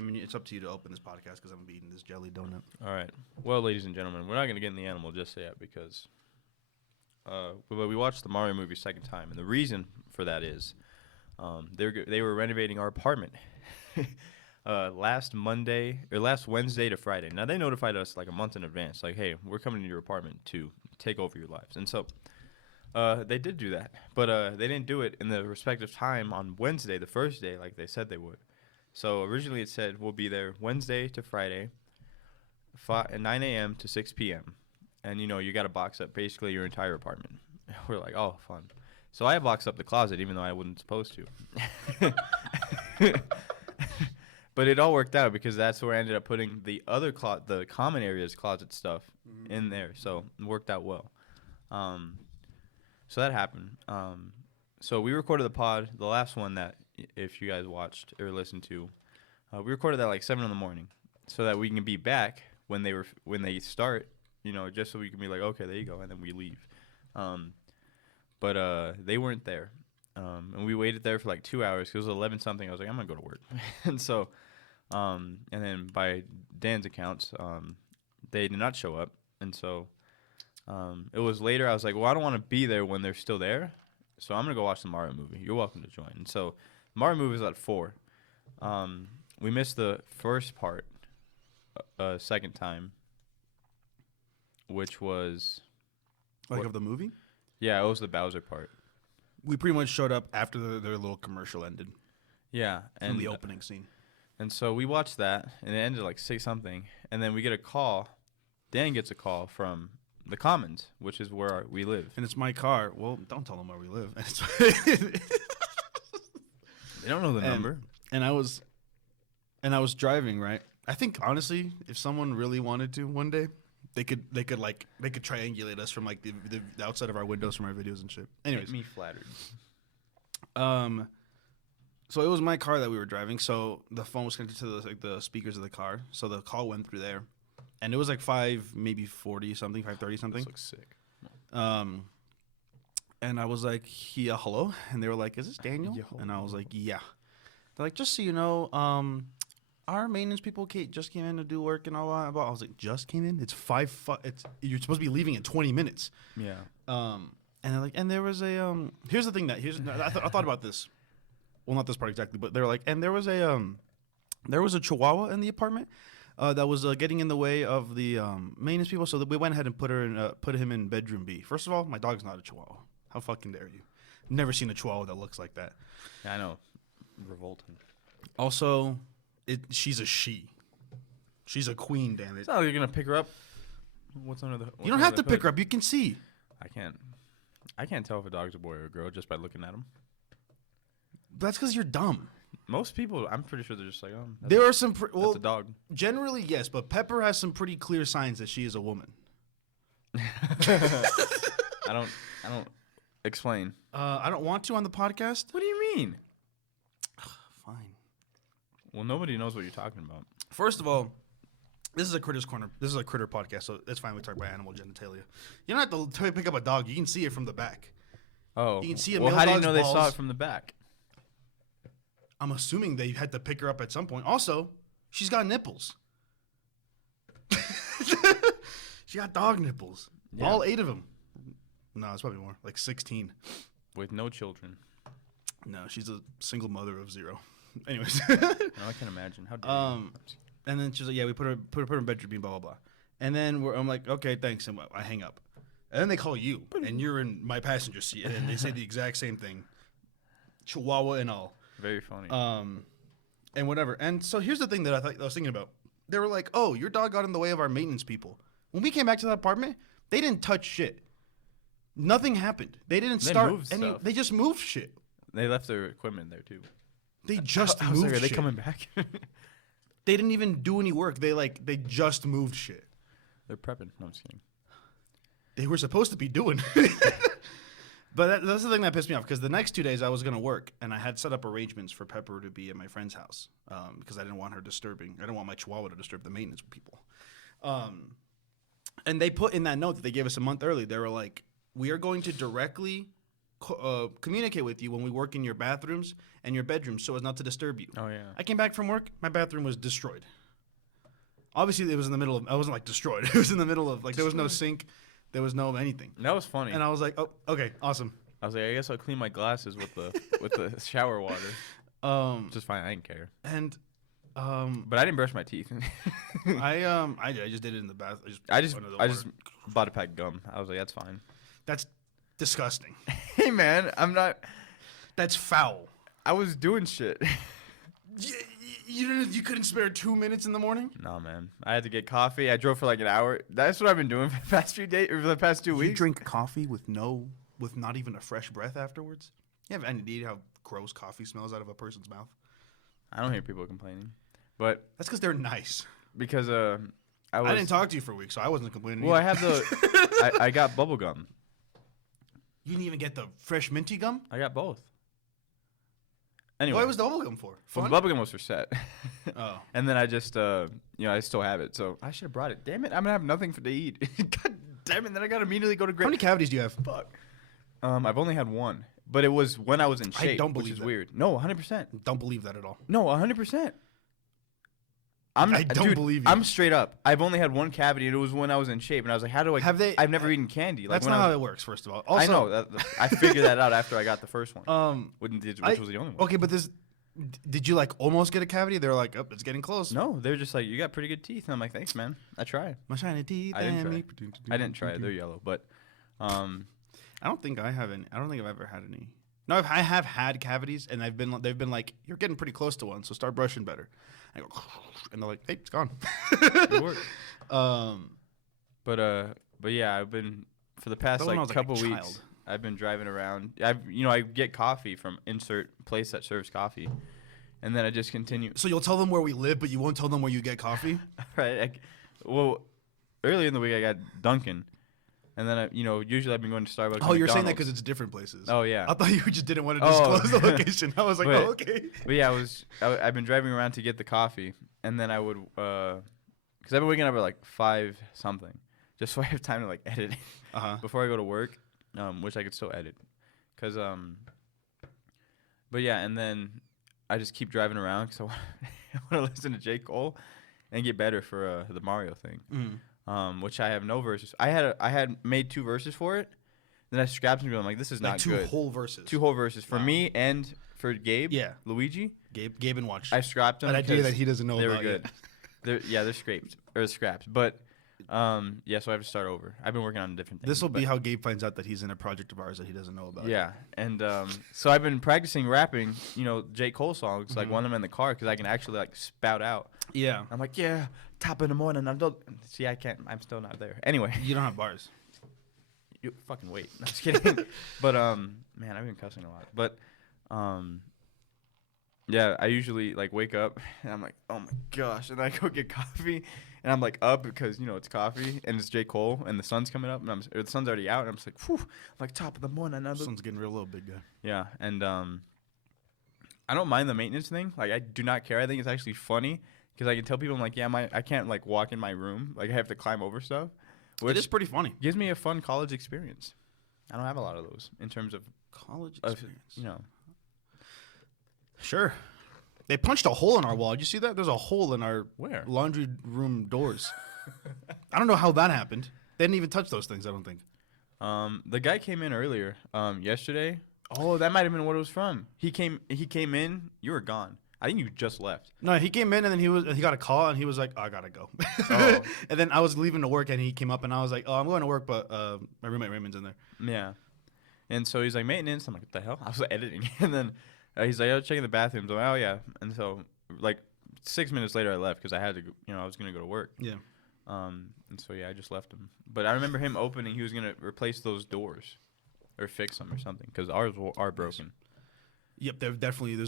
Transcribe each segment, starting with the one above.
Raymond, it's up to you to open this podcast because I'm going to be eating this jelly donut. All right. Well, ladies and gentlemen, we're not going to get in the animal just yet because we watched the Mario movie second time. And the reason for that is they were renovating our apartment last Wednesday to Friday. Now, they notified us like a month in advance, like, hey, we're coming to your apartment to take over your lives. And so they did do that. But they didn't do it in the respective time on Wednesday, the first day, like they said they would. So originally it said we'll be there Wednesday to Friday, 9 a.m. to 6 p.m. And, you got to box up basically your entire apartment. We're like, oh, fun. So I boxed up the closet even though I wasn't supposed to. But it all worked out because that's where I ended up putting the other the common areas closet stuff in there. So it worked out well. So that happened. So we recorded the pod, the last one that if you guys watched or listened to, we recorded that like 7 a.m. so that we can be back when they start, just so we can be like, okay, there you go, and then we leave. But they weren't there, and we waited there for like 2 hours. It was 11 something. I was like, I'm gonna go to work, and so, and then by Dan's accounts, they did not show up, and so, it was later. I was like, well, I don't want to be there when they're still there, so I'm gonna go watch the Mario movie. You're welcome to join. And so. Mario movie was at 4. We missed the first part, second time, which was of the movie. Yeah, it was the Bowser part. We pretty much showed up after their little commercial ended. Yeah, and the opening scene. And so we watched that, and it ended like 6 something, and then we get a call. Dan gets a call from the Commons, which is where we live, and it's my car. Well, don't tell them where we live. They don't know the number. And I was driving, right? I think honestly, if someone really wanted to one day, they could triangulate us from like the outside of our windows from our videos and shit. Anyways, get me flattered. So it was my car that we were driving. So the phone was connected to the speakers of the car. So the call went through there, and it was like 5:40 something, 5:30 something. This looks sick. And I was like, yeah, hello? And they were like, is this Daniel? Yo. And I was like, yeah. They're like, just so you know, our maintenance people just came in to do work and all that. I was like, just came in? It's you're supposed to be leaving in 20 minutes. Yeah. And they're like, and there was a, here's the thing I thought about this. Well, not this part exactly, but they were like, and there was a Chihuahua in the apartment that was getting in the way of the maintenance people. So that we went ahead and put him in bedroom B. First of all, my dog's not a Chihuahua. How fucking dare you? Never seen a Chihuahua that looks like that. Yeah, I know. Revolting. Also, she's a she. She's a queen, damn it. It's not like you're going to pick her up. What's under the hood? You don't have to pick her up. You can see. I can't tell if a dog's a boy or a girl just by looking at him. That's because you're dumb. Most people, I'm pretty sure they're just like, there are some... that's a dog. Generally, yes, but Pepper has some pretty clear signs that she is a woman. I don't explain. I don't want to on the podcast. What do you mean? Fine. Well, nobody knows what you're talking about. First of all, this is a Critter's Corner. This is a critter podcast, so that's fine. We talk about animal genitalia. You don't have to pick up a dog. You can see it from the back. Oh. You can see a well, male how do you dog's know balls. They saw it from the back? I'm assuming they had to pick her up at some point. Also, she's got nipples. She got dog nipples. Yeah. All 8 of them. No, it's probably more. Like 16. With no children. No, she's a single mother of 0. Anyways. No, I can imagine. How dare you? And then she's like, yeah, we put her in bedroom, blah, blah, blah. And then I'm like, okay, thanks. And I hang up. And then they call you. And you're in my passenger seat. And they say the exact same thing. Chihuahua and all. Very funny. And whatever. And so here's the thing that I was thinking about. They were like, oh, your dog got in the way of our maintenance people. When we came back to that apartment, they didn't touch shit. Nothing happened. They didn't start any. They just moved shit. They left their equipment there too. They just I was moved like, are they shit. coming back? They didn't even do any work. They just moved shit. They're prepping. No, I'm just kidding. They were supposed to be doing. But that's the thing that pissed me off, because the next 2 days I was going to work, and I had set up arrangements for Pepper to be at my friend's house because I didn't want her disturbing. I didn't want my Chihuahua to disturb the maintenance people. And they put in that note that they gave us a month early. They were like, we are going to directly communicate with you when we work in your bathrooms and your bedrooms so as not to disturb you. Oh, yeah. I came back from work. My bathroom was destroyed. Obviously, it was in the middle of, I wasn't like destroyed. It was in the middle of, like, there was no sink. There was no anything. That was funny. And I was like, oh, okay, awesome. I was like, I guess I'll clean my glasses with the shower water. Which is fine. I didn't care. And But I didn't brush my teeth. I just did it in the bath. I just bought a pack of gum. I was like, that's fine. That's disgusting. Hey man, I'm not. That's foul. I was doing shit. You couldn't spare 2 minutes in the morning? No man, I had to get coffee. I drove for like an hour. That's what I've been doing for the past few days, or for the past 2 weeks. You drink coffee with not even a fresh breath afterwards? You have any idea how gross coffee smells out of a person's mouth? I don't hear people complaining, but that's because they're nice. Because I didn't talk to you for a week, so I wasn't complaining. Well, either. I have the I got bubble gum. You didn't even get the fresh minty gum? I got both. Anyway, what was the bubble gum for? Well, Fun? the bubble gum was for set. Oh. And then I just, I still have it. So I should have brought it. Damn it, I'm gonna have nothing to eat. God damn it! Then I gotta immediately go to. How many cavities do you have? Fuck. I've only had one, but it was when I was in shape. don't which believe is that. weird. No, 100%. Don't believe that at all. No, 100%. I don't believe you. I'm straight up. I've only had one cavity, and it was when I was in shape. And I was like, how do I? Have they? I've never eaten candy. Like That's when not how it works. First of all, also, I know. I figured that out after I got the first one. Which was the only one. Okay, but did you like almost get a cavity? They're like, oh, it's getting close. No, they're just like, you got pretty good teeth. And I'm like, thanks, man. I tried. My shiny teeth. I didn't try it. They're yellow, but I don't think I have any. I don't think I've ever had any. No, I have had cavities, and they've been like, you're getting pretty close to one, so start brushing better. I go, and they're like, hey, it's gone. it worked. But yeah, I've been for the past like couple weeks. I've been driving around. I get coffee from insert place that serves coffee, and then I just continue. So you'll tell them where we live, but you won't tell them where you get coffee? Right. Well, earlier in the week I got Dunkin', and then usually I've been going to Starbucks. Oh, you're saying that because it's different places. Oh yeah. I thought you just didn't want to disclose the location. I was like, oh okay. But yeah, I've been driving around to get the coffee, and then I would because I've been waking up at like 5 something, just so I have time to like edit before I go to work. Which I could still edit, but yeah, and then I just keep driving around because I want to listen to J. Cole and get better for the Mario thing, which I have no verses. I had made 2 verses for it, then I scrapped them. I'm like, this is not good. 2 whole verses. 2 whole verses for me and for Gabe. Yeah, Luigi. Gabe and Watch. I scrapped them. An idea that he doesn't know they about were good. They're scraped or scrapped, but. So I have to start over. I've been working on different things. This will be how Gabe finds out that he's in a project of ours that he doesn't know about. Yeah, and so I've been practicing rapping, J. Cole songs, like when I'm in the car, because I can actually like spout out. Yeah. I'm like, yeah, top of the morning. See, I can't. I'm still not there. Anyway. You don't have bars. You fucking wait. No, I'm just kidding. But man, I've been cussing a lot. But yeah, I usually like wake up and I'm like, oh my gosh, and I go get coffee. And I'm like up because it's coffee and it's J. Cole and the sun's coming up and the sun's already out and I'm just like, whew, I'm like top of the morning. The sun's getting real low, big guy. Yeah, and I don't mind the maintenance thing. Like I do not care. I think it's actually funny because I can tell people I'm like, yeah, I can't like walk in my room. Like I have to climb over stuff. Which it is pretty funny. Gives me a fun college experience. I don't have a lot of those in terms of college experience. Sure. They punched a hole in our wall. Did you see that? There's a hole in our Where? Laundry room doors. I don't know how that happened. They didn't even touch those things, I don't think. The guy came in earlier, yesterday. Oh, that might have been what it was from. He came in. You were gone. I think you just left. No, he came in and then he got a call and he was like, oh, I gotta go. Oh. And then I was leaving to work and he came up and I was like, oh, I'm going to work, but my roommate Raymond's in there. Yeah. And so he's like, maintenance. I'm like, what the hell? I was editing. And then he's like, oh, checking the bathrooms. I'm like, oh, yeah. And so, like, 6 minutes later, I left because I had to, I was going to go to work. Yeah. And so, yeah, I just left him. But I remember him opening. He was going to replace those doors or fix them or something because ours are broken. Yep, there's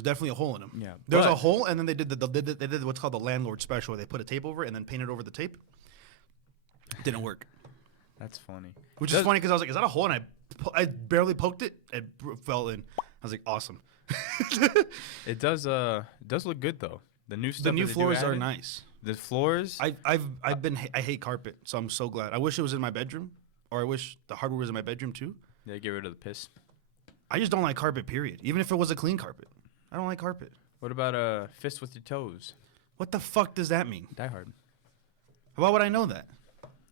definitely a hole in them. Yeah, There's but- a hole, and then they did what's called the landlord special, where they put a tape over it and then painted over the tape. Didn't work. That's funny. Which is funny because I was like, is that a hole? And I barely poked it. It fell in. I was like, awesome. It does look good though. The new stuff. The new that they do floors are added, nice. The floors. I hate carpet, so I'm so glad. I wish it was in my bedroom, or I wish the hardwood was in my bedroom too. Yeah, get rid of the piss. I just don't like carpet, period. Even if it was a clean carpet. I don't like carpet. What about fist with your toes? What the fuck does that mean? Die Hard. Why would I know that?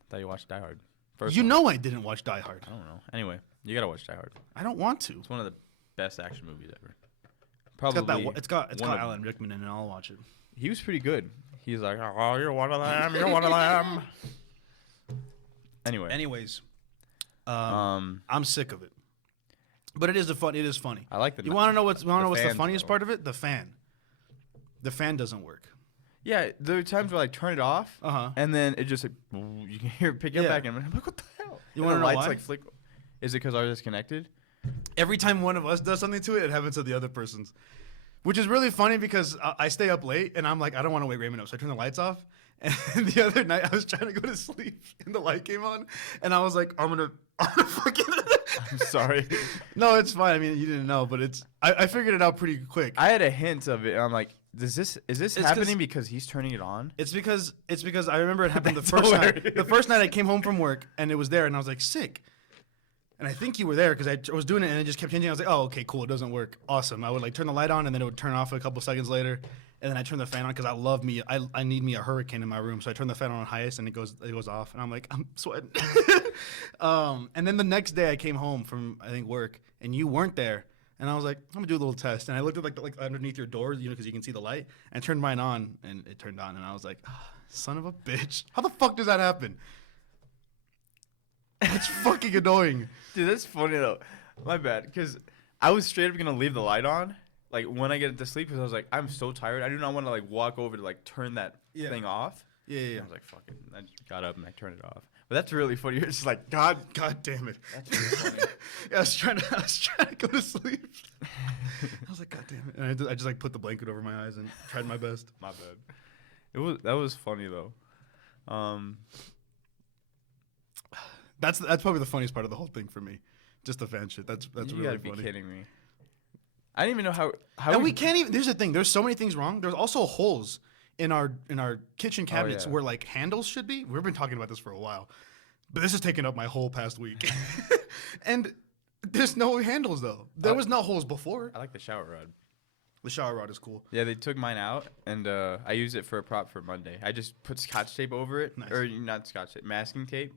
Thought you watched Die Hard. First You one. know I didn't watch Die Hard. I don't know. Anyway, you gotta watch Die Hard. I don't want to. It's one of the best action movies ever. It's Probably. got one of Alan Rickman in it, and I'll watch it. He was pretty good. He's like, oh, you're one of them. You're one of them. Anyway. Anyways, I'm sick of it. But it is funny. I like the. You want to know what's the fans, funniest though. part of it? The fan. The fan doesn't work. Yeah, there are times where I like turn it off, and then it just like, you can hear it pick up Yeah. back, and I'm like, what the hell? You And wanna the know lights why? like flick. Is it because ours is connected? Every time one of us does something to it, it happens to the other person's. Which is really funny because I stay up late and I'm like, I don't want to wake Raymond up. So I turn the lights off. And the other night I was trying to go to sleep and the light came on. And I was like, I'm gonna fucking. I'm sorry. No, it's fine. I mean, you didn't know, but I figured it out pretty quick. I had a hint of it, and I'm like, is this It's happening because he's turning it on? It's because I remember it happened the That's first night. hilarious. The first night I came home from work and it was there and I was like, sick. And I think you were there because I was doing it and it just kept changing. I was like, oh, okay, cool. It doesn't work. Awesome. I would like turn the light on and then it would turn off a couple seconds later. And then I turn the fan on because I need me a hurricane in my room. So I turn the fan on highest and it goes off. And I'm like, I'm sweating. And then the next day I came home from, I think, work and you weren't there. And I was like, I'm gonna do a little test. And I looked at like underneath your door, because you can see the light. And I turned mine on and it turned on. And I was like, son of a bitch. How the fuck does that happen? It's fucking annoying. Dude, that's funny though. My bad, because I was straight up gonna leave the light on, like when I get to sleep, because I was like, I'm so tired. I do not want to like walk over to like turn that thing off. Yeah. I was like, fuck it. I just got up and I turned it off. But that's really funny. You're just like, God. God damn it. That's really funny. Yeah, I was trying to go to sleep. I was like, God damn it. And I just like put the blanket over my eyes and tried my best. My bad. That was funny though. That's probably the funniest part of the whole thing for me. Just the fan shit. That's You really gotta funny. be kidding me. I didn't even know how. And we can't even. There's the thing. There's so many things wrong. There's also holes in our kitchen cabinets yeah. where like handles should be. We've been talking about this for a while, but this has taken up my whole past week. And there's no handles though. There was no holes before. I like the shower rod. The shower rod is cool. Yeah, they took mine out, and I used it for a prop for Monday. I just put scotch tape over it, Nice. or not scotch tape, masking tape,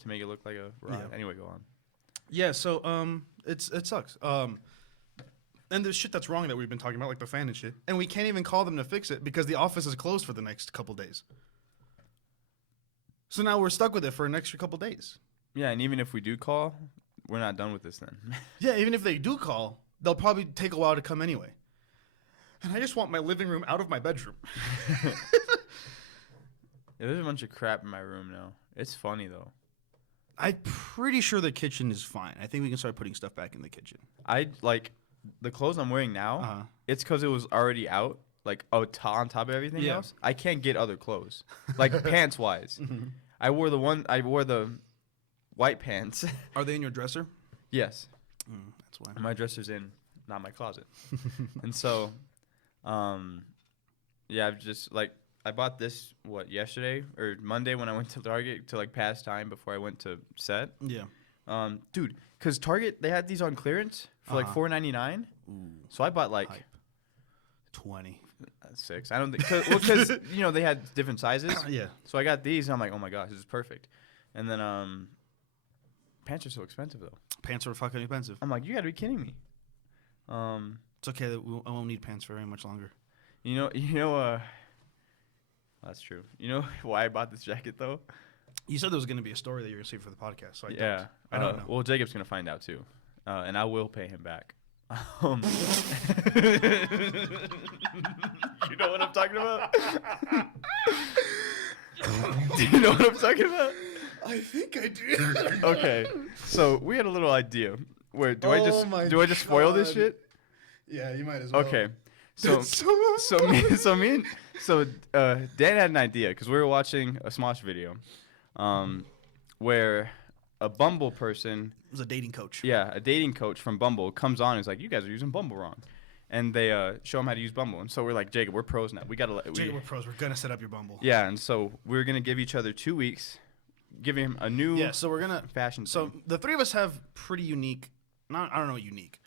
to make it look like a rod. Yeah. Anyway, go on. Yeah. So it sucks. And there's shit that's wrong that we've been talking about, like the fan and shit. And we can't even call them to fix it because the office is closed for the next couple days. So now we're stuck with it for an extra couple days. Yeah, and even if we do call, we're not done with this then. Yeah, even if they do call, they'll probably take a while to come anyway. And I just want my living room out of my bedroom. Yeah, there's a bunch of crap in my room now. It's funny though. I'm pretty sure the kitchen is fine. I think we can start putting stuff back in the kitchen. I like the clothes I'm wearing now. It's because it was already out, like on top of everything else. I can't get other clothes, like pants wise. Mm-hmm. I wore the white pants. Are they in your dresser? Yes. That's why. My dresser's in, not my closet. And so, yeah, I've just like, I bought this, yesterday or Monday when I went to Target to like pass time before I went to set. Yeah. Dude, because Target, they had these on clearance for like $4.99. So I bought like Hype. 20. 6. I don't think, because, they had different sizes. Yeah. So I got these and I'm like, oh my gosh, this is perfect. And then, pants are so expensive though. Pants are fucking expensive. I'm like, you gotta be kidding me. It's okay that I won't need pants for very much longer. That's true. You know why I bought this jacket though? You said there was going to be a story that you're going to save for the podcast, so I don't know. Well, Jacob's gonna find out too, and I will pay him back. You know what I'm talking about? Do you know what I'm talking about? I think I do. Okay, so we had a little idea. Where do I just spoil this God. shit? Yeah, you might as well. Okay. So Dan had an idea because we were watching a Smosh video, where a Bumble person, It was a dating coach. yeah, a dating coach from Bumble comes on and is like, you guys are using Bumble wrong, and they show him how to use Bumble, and so we're like, Jacob, we're pros now. We gotta Jacob, we're pros. We're gonna set up your Bumble. Yeah, and so we're gonna give each other 2 weeks, giving him a new So we're gonna fashion. So thing. the three of us have pretty unique. I don't know unique,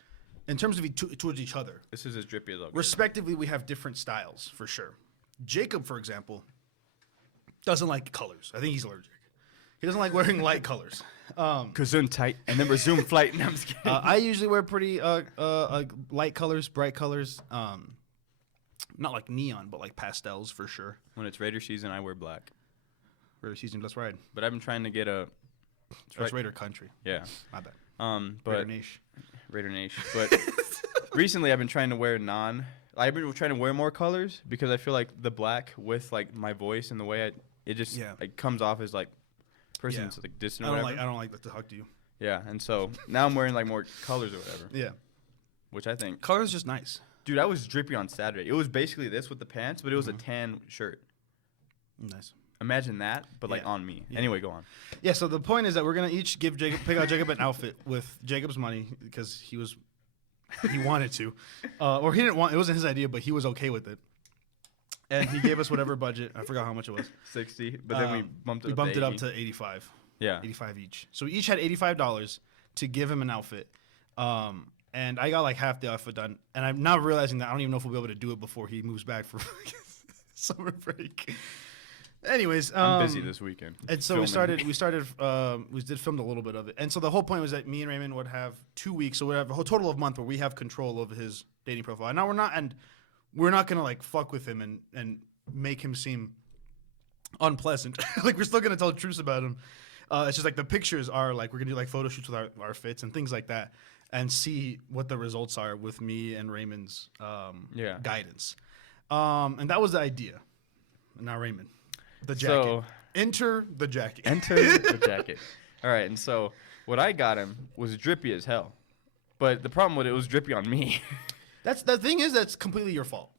in terms of towards each other. This is as drippy as I'll get. Respectively, we have different styles for sure. Jacob, for example, doesn't like colors. I think he's allergic. He doesn't like wearing light colors. Gesundheit, and then resume flight. And I'm just kidding. I usually wear pretty light colors, bright colors. Not like neon, but like pastels for sure. When it's Raider season, I wear black. Raider season, let's ride. But I've been trying to get a. Let's Raider country. Yeah. My bad. But Raider Nation. But recently I've been trying to wear I've been trying to wear more colors because I feel like the black with like my voice and the way it just like comes off as like person's like distant. I don't like that to hug to you. Yeah, and so now I'm wearing like more colors or whatever. Yeah. Which I think color is just nice. Dude, I was drippy on Saturday. It was basically this with the pants, but it was a tan shirt. Nice. Imagine that, but like on me. Yeah. Anyway, go on. Yeah, so the point is that we're gonna each pick out Jacob an outfit with Jacob's money because he wanted to, or he didn't want. It wasn't his idea, but he was okay with it, and he gave us whatever budget. I forgot how much it was. 60, but then we bumped it. Up to 85. Yeah, 85 each. So we each had $85 to give him an outfit, and I got like half the outfit done. And I'm now realizing that I don't even know if we'll be able to do it before he moves back for summer break. Anyways, I'm busy this weekend. And so filming. we did film a little bit of it. And so the whole point was that me and Raymond would have 2 weeks, so we'd have a whole total of a month where we have control of his dating profile. Now we're not gonna like fuck with him and make him seem unpleasant. Like we're still gonna tell the truth about him. It's just like the pictures are like we're gonna do like photo shoots with our fits and things like that, and see what the results are with me and Raymond's guidance. And that was the idea. Now Raymond. The jacket. So, enter the jacket. Enter the jacket. All right, and so what I got him was drippy as hell, but the problem with it was drippy on me. That's the thing is that's completely your fault.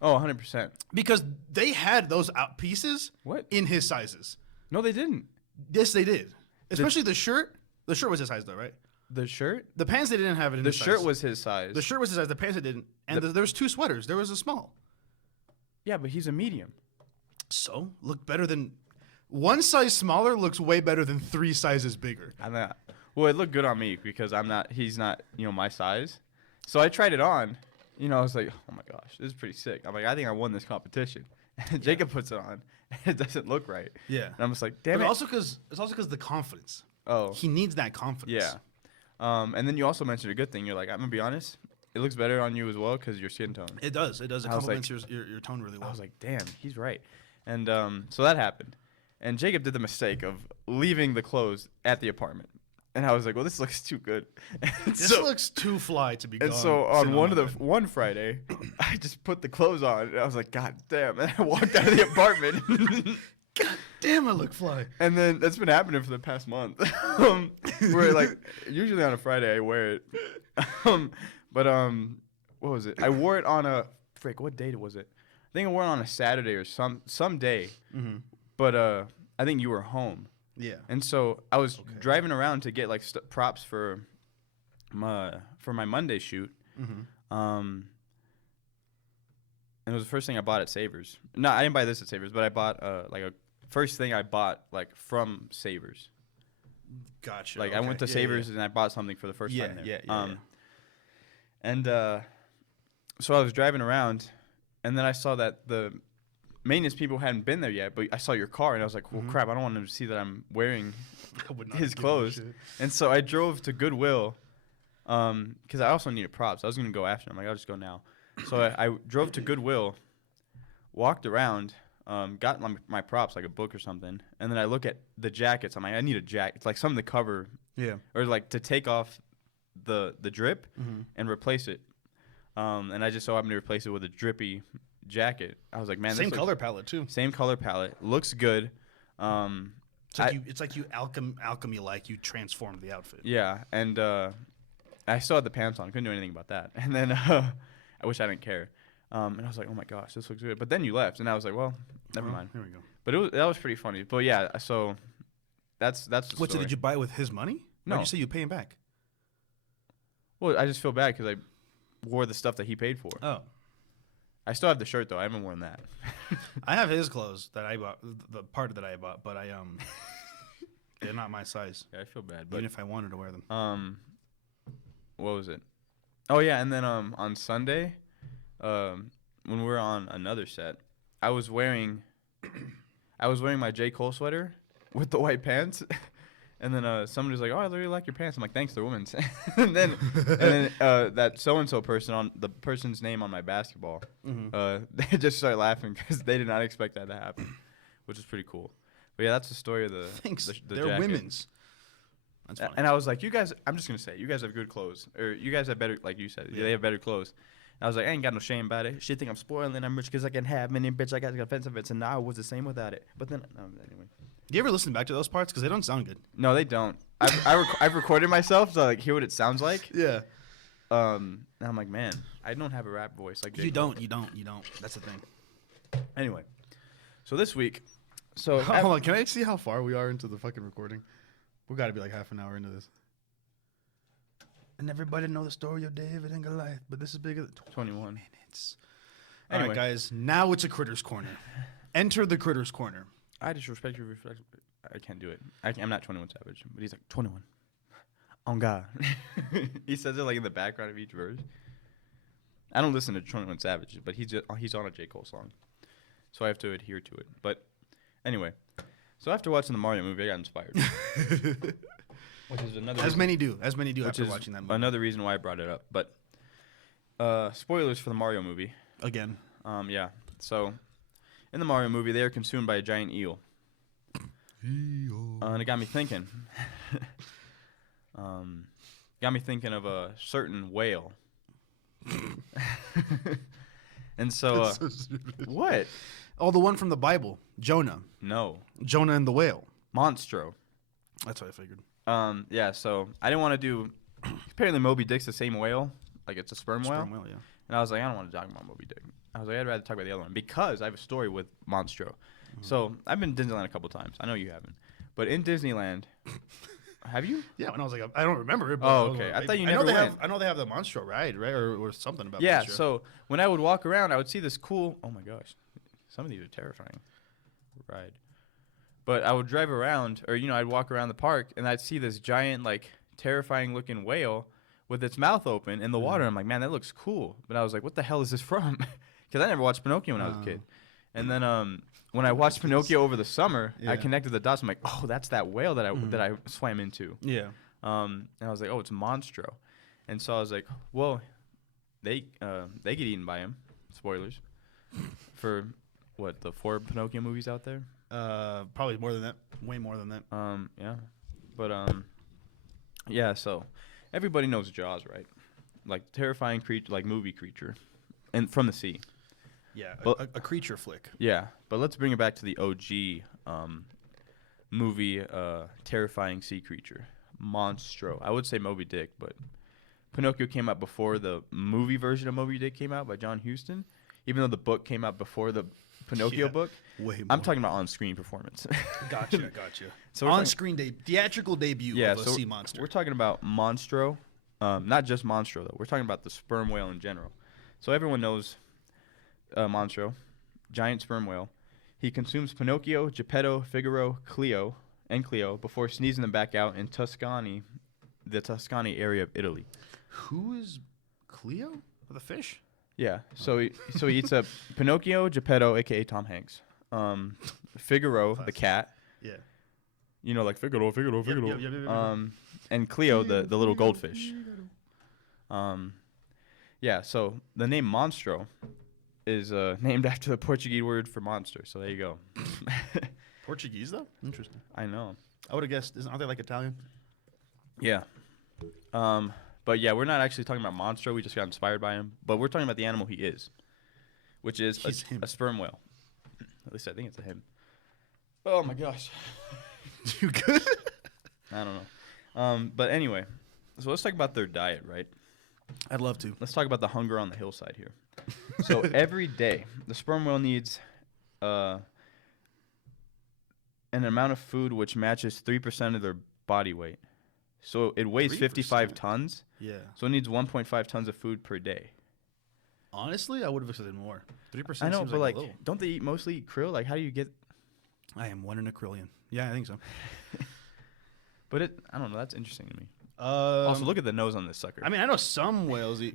Oh, 100%. Because they had those out pieces in his sizes. No, they didn't. Yes, they did. Especially the shirt. The shirt was his size though, right? The shirt? The pants they didn't have it in the his size. shirt was his size. The shirt was his size. The pants they didn't. And there was 2 sweaters. There was a small. Yeah, but he's a medium. So look better than 1 size smaller looks way better than 3 sizes bigger. I'm not. Well, it looked good on me because he's not, my size. So I tried it on. I was like, oh my gosh, this is pretty sick. I'm like, I think I won this competition. And Jacob puts it on. And it doesn't look right. Yeah. And I'm just like, damn but it. It's also because the confidence. Oh. He needs that confidence. Yeah. And then you also mentioned a good thing. You're like, I'm going to be honest. It looks better on you as well because your skin tone. It does. It complements your tone really well. I was like, damn, he's right. And so that happened. And Jacob did the mistake of leaving the clothes at the apartment. And I was like, well, this looks too good. This looks too fly to be gone. And so on one Friday, I just put the clothes on. And I was like, God damn. And I walked out of the apartment. God damn, I look fly. And then that's been happening for the past month. Where like usually on a Friday I wear it. But what was it? I wore it on what date was it? I think I wore it on a Saturday or some day. Mm-hmm. But I think you were home. Yeah. And so I was driving around to get like props for my Monday shoot. Mm-hmm. And it was the first thing I bought at Savers. No, I didn't buy this at Savers, but I bought like a first thing I bought like from Savers. Gotcha. Like I went to Savers and I bought something for the first time there. Yeah. And so I was driving around, and then I saw that the maintenance people hadn't been there yet, but I saw your car, and I was like, well, crap, I don't want them to see that I'm wearing his clothes. And so I drove to Goodwill because I also needed props. I was going to go after him. Like, I'll just go now. So I drove to Goodwill, walked around, got my props, like a book or something, and then I look at the jackets. I'm like, I need a jacket. It's like something to cover. Yeah. Or like to take off the drip and replace it. And I just so happened to replace it with a drippy jacket. I was like, man, same color palette too. Same color palette. Looks good. It's like you alchemy like you transformed the outfit. Yeah, and I I still had the pants on. Couldn't do anything about that. And then I wish I didn't care. And I was like, oh my gosh, this looks good. But then you left, and I was like, well, never mind. Here we go. But that was pretty funny. But yeah, so that's the What? So story. did you buy it with his money? No. Why'd you say you pay him back? Well, I just feel bad because I wore the stuff that he paid for. Oh. I still have the shirt though. I haven't worn that. I have his clothes that I bought, the part that I bought, but they're not my size. Yeah, I feel bad. But Even if I wanted to wear them. what was it? Oh yeah, and then on Sunday, when we were on another set, I was wearing my J. Cole sweater with the white pants. And then somebody was like, "Oh, I really like your pants." I'm like, "Thanks, they're women's." and then that so and so person on the person's name on my basketball, they just started laughing because they did not expect that to happen, which is pretty cool. But yeah, that's the story of the. Thanks. The They're jacket. women's. That's funny. And I was like, "You guys," I'm just gonna say, "You guys have good clothes, or you guys have better," like you said, they have better clothes. And I was like, I ain't got no shame about it. She think I'm spoiling. I'm rich because I can have many, bitch. I got offensive bits, and now I was the same without it. But then, anyway. Do you ever listen back to those parts? Because they don't sound good. No, they don't. I've recorded myself to like hear what it sounds like. Yeah. And I'm like, man, I don't have a rap voice like J. You Cole. don't. That's the thing. Anyway, so this week, so Hold on. Can I see how far we are into the fucking recording? We got to be like half an hour into this. And everybody know the story of David and Goliath, but this is bigger than 21 minutes. Anyway. All right, guys. Now it's a Critters Corner. Enter the Critters Corner. I just respect you. I can't do it. I'm not 21 Savage, but he's like 21. On God. He says it like in the background of each verse. I don't listen to 21 Savage, but he's on a J. Cole song, so I have to adhere to it. But anyway, so after watching the Mario movie, I got inspired. Which is another. As many do after is watching that movie. Another reason why I brought it up. But spoilers for the Mario movie. Again. Yeah. So in the Mario movie, they are consumed by a giant eel. And it got me thinking. Got me thinking of a certain whale. And so, That's so stupid. what? Oh, the one from the Bible, Jonah. No, Jonah and the whale. Monstro. That's what I figured. Yeah. So I didn't want to do. Apparently, Moby Dick's the same whale. Like it's a sperm whale. Sperm whale, yeah. And I was like, I don't want to talk about Moby Dick. I was like, I'd rather talk about the other one because I have a story with Monstro. So I've been to Disneyland a couple times. I know you haven't, but in Disneyland, have you? Yeah, when I was like, I don't remember it. But Oh, okay. I thought you never went. I know they have the Monstro ride, right, or something about. Yeah. Monstro. So when I would walk around, I would see this cool. Oh my gosh, some of these are terrifying. Ride. But I would drive around, or I'd walk around the park, and I'd see this giant, like, terrifying looking whale with its mouth open in the water. I'm like, man, that looks cool. But I was like, what the hell is this from? Because I never watched Pinocchio when I was a kid. And then when I watched Pinocchio over the summer, I connected the dots. I'm like, oh, that's that whale that I swam into. Yeah. And I was like, oh, it's Monstro. And so I was like, well, they get eaten by him. Spoilers. For what, the 4 Pinocchio movies out there? Probably more than that. Way more than that. Yeah. But yeah, so everybody knows Jaws, right? Like terrifying creature, like movie creature, and from the sea. Yeah, But- a creature flick. Yeah, but let's bring it back to the OG movie, terrifying sea creature, Monstro. I would say Moby Dick, but Pinocchio came out before the movie version of Moby Dick came out by John Huston, even though the book came out before the Pinocchio book. Way more. I'm talking about on-screen performance. Gotcha. So we're On-screen theatrical debut of a so sea monster. we're talking about Monstro, not just Monstro though. We're talking about the sperm whale in general. So everyone knows Monstro, giant sperm whale. He consumes Pinocchio, Geppetto, Figaro, Cleo before sneezing them back out in Tuscany, the Tuscany area of Italy. Who is Cleo? The fish? Yeah. So he eats up Pinocchio, Geppetto, aka Tom Hanks, Figaro, the cat. Yeah. Like Figaro. Yep. And Cleo, the little goldfish. Yeah. So the name Monstro is named after the Portuguese word for monster. So there you go. Portuguese though? Interesting. I know. I would have guessed. Aren't they like Italian? Yeah. But yeah, we're not actually talking about Monstro. We just got inspired by him. But we're talking about the animal he is, which is He's him. a sperm whale. At least I think it's a him. Oh my gosh. You good? I don't know. But anyway, So let's talk about their diet, right? I'd love to. Let's talk about the hunger on the hillside here. So every day, the sperm whale needs an amount of food which matches 3% of their body weight. So it weighs 55 tons. Yeah. So it needs 1.5 tons of food per day. Honestly, I would have expected more. 3%. I know, seems but like, like, a little. don't they mostly eat krill? Like, how do you get? I am 1 in a trillion. Yeah, I think so. But I don't know. That's interesting to me. Also, look at the nose on this sucker. I mean, I know some whales eat.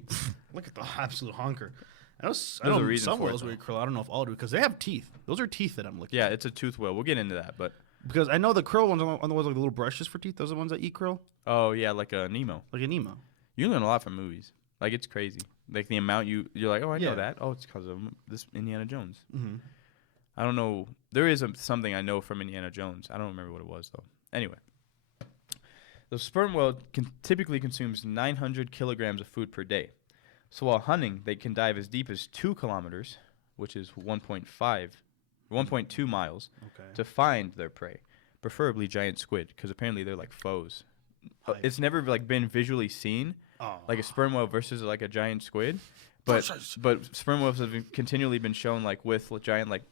Look at the absolute honker. I know a reason some for it, whales will though. eat krill. I don't know if all do because they have teeth. Those are teeth that I'm looking. Yeah, it's a tooth whale. We'll get into that, but Because I know the krill ones are the ones like the little brushes for teeth. Those are the ones that eat krill, oh yeah, like a Nemo. like a Nemo. You learn a lot from movies. Like it's crazy. Like the amount you're like, oh, I Yeah. know that. Oh, it's because of this Indiana Jones. Mm-hmm. I don't know. There is something I know from Indiana Jones. I don't remember what it was though. Anyway, the sperm whale typically consumes 900 kilograms of food per day. So while hunting, they can dive as deep as 2 kilometers, which is 1.2 miles, Okay. to find their prey, preferably giant squid, because apparently they're like foes. Hype. It's never like been visually seen, Oh. like a sperm whale versus like a giant squid, but sperm whales have continually been shown like with giant like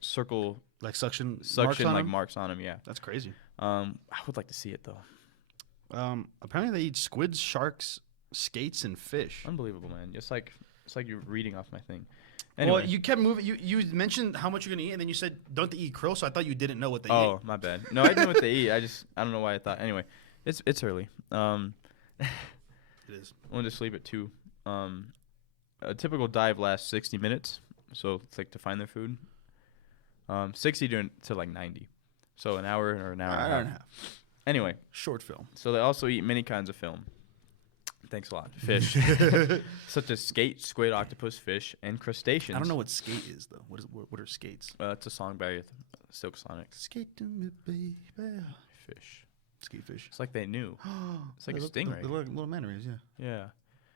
circle like suction marks on them? marks on them. Yeah. That's crazy. I would like to see it though. Apparently they eat squids, sharks, skates, and fish. Unbelievable, man. It's like you're reading off my thing. Anyway. Well, you kept moving. You mentioned how much you're gonna eat, and then you said don't they eat krill? So I thought you didn't know what they ate. Oh, my bad. No, I know what they eat. I don't know why I thought. Anyway, it's early. It is. I wanted to sleep at 2. A typical dive lasts 60 minutes, so it's like to find their food. 60 to like 90, so an hour or an hour and a half. Anyway, Short film. so they also eat many kinds of film. Thanks a lot. Fish, such as skate, squid, octopus, fish, and crustaceans. I don't know what skate is though. What are skates? It's a song by Silk Sonic. Skate to me, baby. Fish. Skate fish. It's like they knew. It's like a stingray. The little manta rays, yeah. Yeah.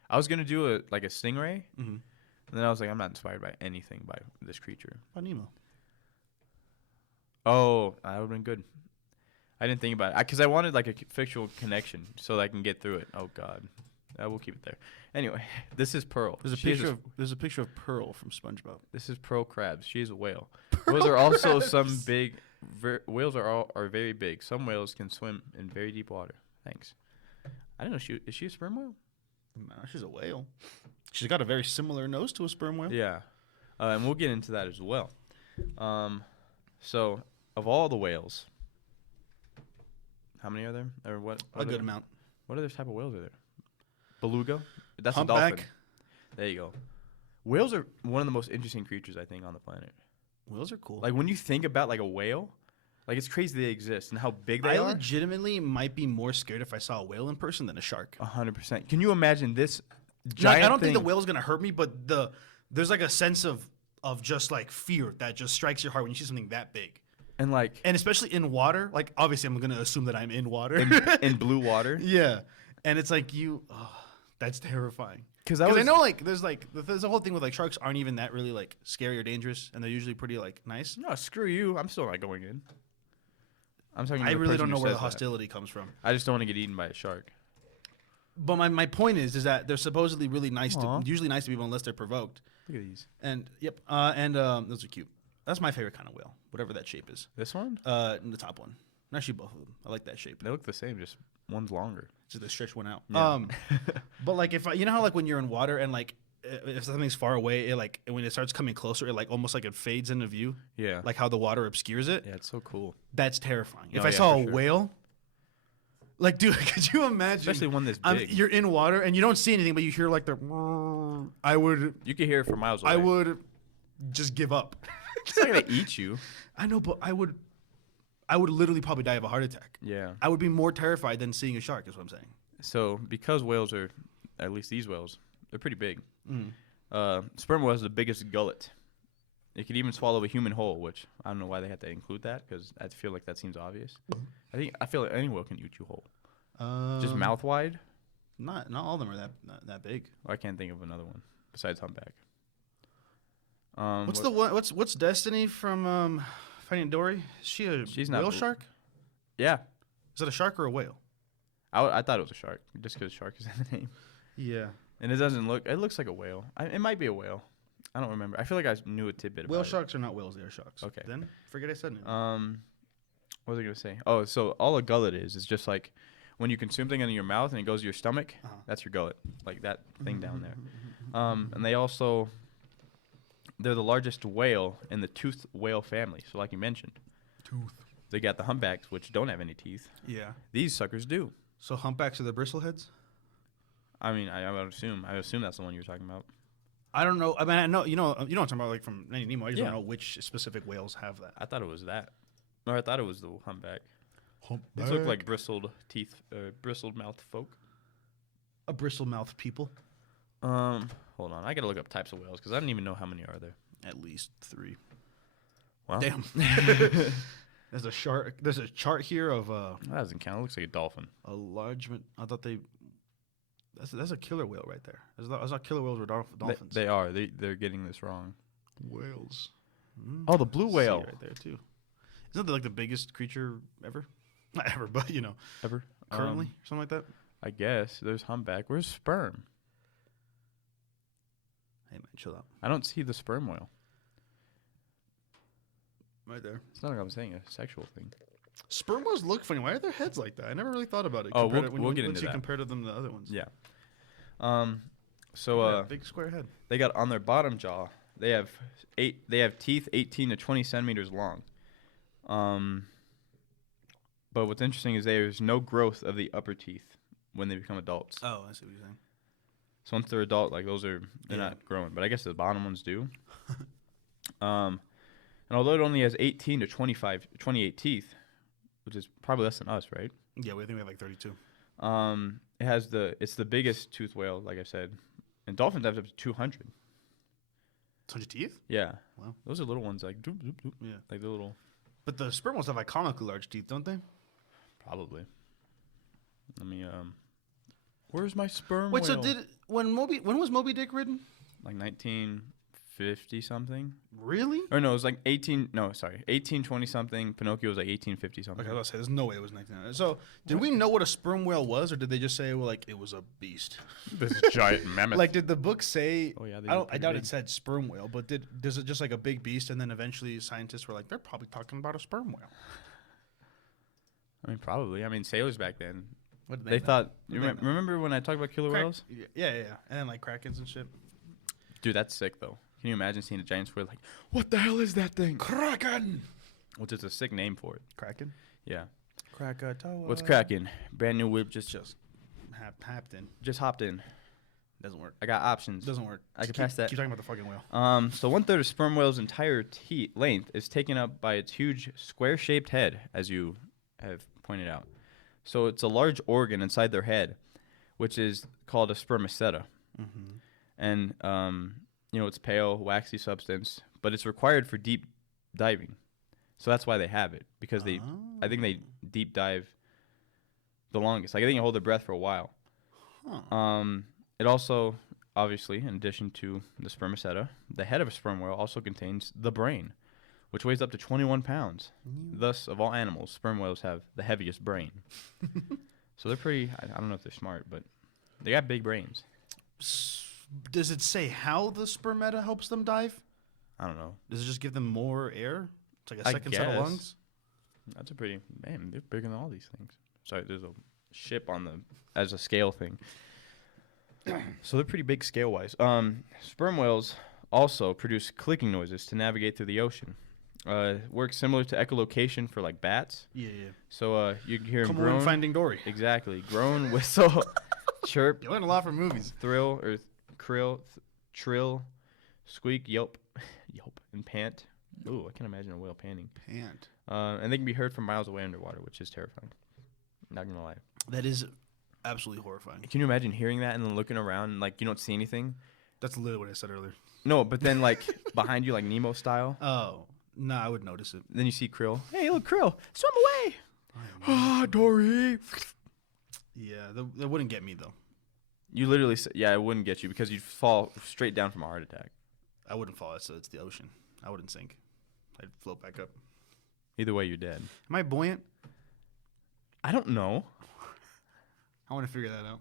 I was gonna do a stingray, Mm-hmm. and then I was like, I'm not inspired by anything by this creature. By Nemo. Oh, that would have been good. I didn't think about it because I wanted like a fictional connection so that I can get through it. Oh God, we'll keep it there. Anyway, this is Pearl. There's a picture of Pearl from SpongeBob. This is Pearl Crabs. She is a whale. Whales are also some big. Whales are very big. Some whales can swim in very deep water. Thanks. I don't know. Is she a sperm whale? No, she's a whale. She's got a very similar nose to a sperm whale. Yeah, and we'll get into that as well. So of all the whales, how many are there? Or what? A good amount. What other type of whales are there? Beluga? That's Humpback. a dolphin. There you go. Whales are one of the most interesting creatures I think on the planet. Whales are cool. Like when you think about like a whale, like it's crazy they exist and how big they I are. legitimately might be more scared if I saw a whale in person than a shark. 100%. Can you imagine this Like, giant I don't think the thing- whale's gonna hurt me, but there's like a sense of just like fear that just strikes your heart when you see something that big. and like And especially in water, like obviously I'm gonna assume that I'm in water. in blue water? Yeah, and it's like that's terrifying. Because Because I know there's a whole thing with like sharks aren't even that really like scary or dangerous, and they're usually pretty like nice. No, screw you. I'm still not going in. I'm talking. I to the really person don't know who where the says that. hostility comes from. I just don't want to get eaten by a shark. But my point is that they're supposedly really nice Aw. usually nice to people unless they're provoked. Look at these. And those are cute. That's my favorite kind of whale, whatever that shape is. This one? The top one. Actually, both of them. I like that shape. They look the same. Just one's longer. So they stretch one out. Yeah. But like you know how like when you're in water and like if something's far away, it like when it starts coming closer, it like almost like it fades into view. Yeah. Like how the water obscures it. Yeah, it's so cool. That's terrifying. If Oh, I yeah, saw for a sure. whale, like dude, could you imagine? Especially one this big. You're in water and you don't see anything, but you hear like the. I would You can hear it from miles away. I would just give up. It's not gonna eat you. I know, but I would literally probably die of a heart attack. Yeah. I would be more terrified than seeing a shark. Is what I'm saying. So because whales are, at least these whales, they're pretty big. Mm. Sperm whale has the biggest gullet. It could even swallow a human whole, which I don't know why they had to include that because I feel like that seems obvious. I feel like any whale can eat you whole. Just mouth wide. Not all of them are that big. I can't think of another one besides humpback. What's the one? What's Destiny from Finding Dory? Is she a She's not whale blue. shark? Yeah, Is it a shark or a whale? I thought it was a shark just because shark is in the name. Yeah. And it doesn't look. It looks like a whale. It might be a whale. I don't remember. I feel like I knew a tidbit about Whale it. sharks are not whales. They are sharks. Okay. Then forget I said it. What was I gonna say? Oh, so all a gullet is just like when you consume something in your mouth and it goes to your stomach. That's your gullet, like that thing down there. And they're the largest whale in the toothed whale family. So like you mentioned, they got the humpbacks, which don't have any teeth. Yeah. These suckers do. So humpbacks are the bristleheads? I mean, I would assume. I assume that's the one you're talking about. I don't know. I mean, I know you know what I'm talking about, like from Nemo. I just Yeah. don't know which specific whales have that. I thought it was that, or I thought it was the humpback. These look like bristled teeth, bristled mouthed folk. A bristle-mouthed people. Hold on, I gotta look up types of whales because I don't even know how many are there. At least 3. Wow. Damn. There's a shark. There's a chart here of That doesn't count. It looks like a dolphin. a large. I thought they. That's a killer whale right there. I thought killer whales were dolphins. They are. They're getting this wrong. Whales. Oh, the blue See whale. right there too. Isn't that like the biggest creature ever? Not ever, but Ever? currently, something like that. I guess. There's humpback. Where's sperm? Hey man, chill out. I don't see the sperm whale. Right there. It's not like I'm saying a sexual thing. Sperm whales look funny. Why are their heads like that? I never really thought about it. Oh, compared we'll get once into you that. compare to them to the other ones. Yeah. Big square head. They got on their bottom jaw. They have teeth 18 to 20 centimeters long. But what's interesting is there's no growth of the upper teeth when they become adults. Oh, I see what you're saying. So once they're adult, like they're Yeah. not growing. But I guess the bottom ones do. And although it only has 18 to 28 teeth, which is probably less than us, right? Yeah, we think we have like 32. It's the biggest toothed whale, like I said, and dolphins have up to 200. 200 teeth? Yeah. Wow. Those are little ones, like doop, doop, doop, Yeah. like the little. But the sperm whales have iconically large teeth, don't they? Probably. Let me Where's my sperm Wait, whale? so when was Moby Dick written? Like 1950 something? Really? Or no, it was like 1820 something. Pinocchio was like 1850 something. Okay, I was gonna say there's no way it was 1900. So, did we know what a sperm whale was, or did they just say it was a beast? This giant mammoth. Like, did the book say? Oh yeah, I doubt it said sperm whale, but does it just like a big beast, and then eventually scientists were like, they're probably talking about a sperm whale. I mean, probably. I mean, sailors back then, What did they thought. What You did they know? remember when I talked about killer whales? Yeah, and then like krakens and shit. Dude, that's sick though. Can you imagine seeing a giant squid like, what the hell is that thing? Kraken. Which is a sick name for it. Kraken. Yeah. Krakatoa. What's cracking? Brand new whip just Hopped in. just hopped in. Doesn't work. I got options. Doesn't work. I can Keep- pass that. Keep talking about the fucking whale. So 1/3 of sperm whale's entire length is taken up by its huge square-shaped head, as you have pointed out. So it's a large organ inside their head, which is called a spermaceta. Mm-hmm. And it's pale, waxy substance, but it's required for deep diving. So that's why they have it, because I think they deep dive the longest. Like I think they hold their breath for a while. Huh. It also, obviously, in addition to the spermaceta, the head of a sperm whale also contains the brain, which weighs up to 21 pounds. Thus, of all animals, sperm whales have the heaviest brain. So they're pretty, I don't know if they're smart, but they got big brains. Does it say how the spermata helps them dive? I don't know. Does it just give them more air? It's like a I second set of guess. lungs? That's man, they're bigger than all these things. Sorry, there's a ship as a scale thing. So they're pretty big scale-wise. Sperm whales also produce clicking noises to navigate through the ocean. Works similar to echolocation for like bats. Yeah. So you can hear them Come groan. on, Finding Dory. Exactly. Groan, whistle, chirp, You learn a lot from movies. thrill, or trill, squeak, yelp, and pant. Ooh, I can imagine a whale panting. Pant. And they can be heard from miles away underwater, which is terrifying. Not gonna lie. That is absolutely horrifying. Can you imagine hearing that and then looking around and like you don't see anything? That's literally what I said earlier. No, but then like behind you, like Nemo style, Oh, no, I would notice it. then you see krill. Hey, look, krill, swim away! Ah, Dory. Yeah, that wouldn't get me, though. You literally, it wouldn't get you because you'd fall straight down from a heart attack. I wouldn't fall. It's the ocean. I wouldn't sink. I'd float back up. Either way, you're dead. Am I buoyant? I don't know. I want to figure that out.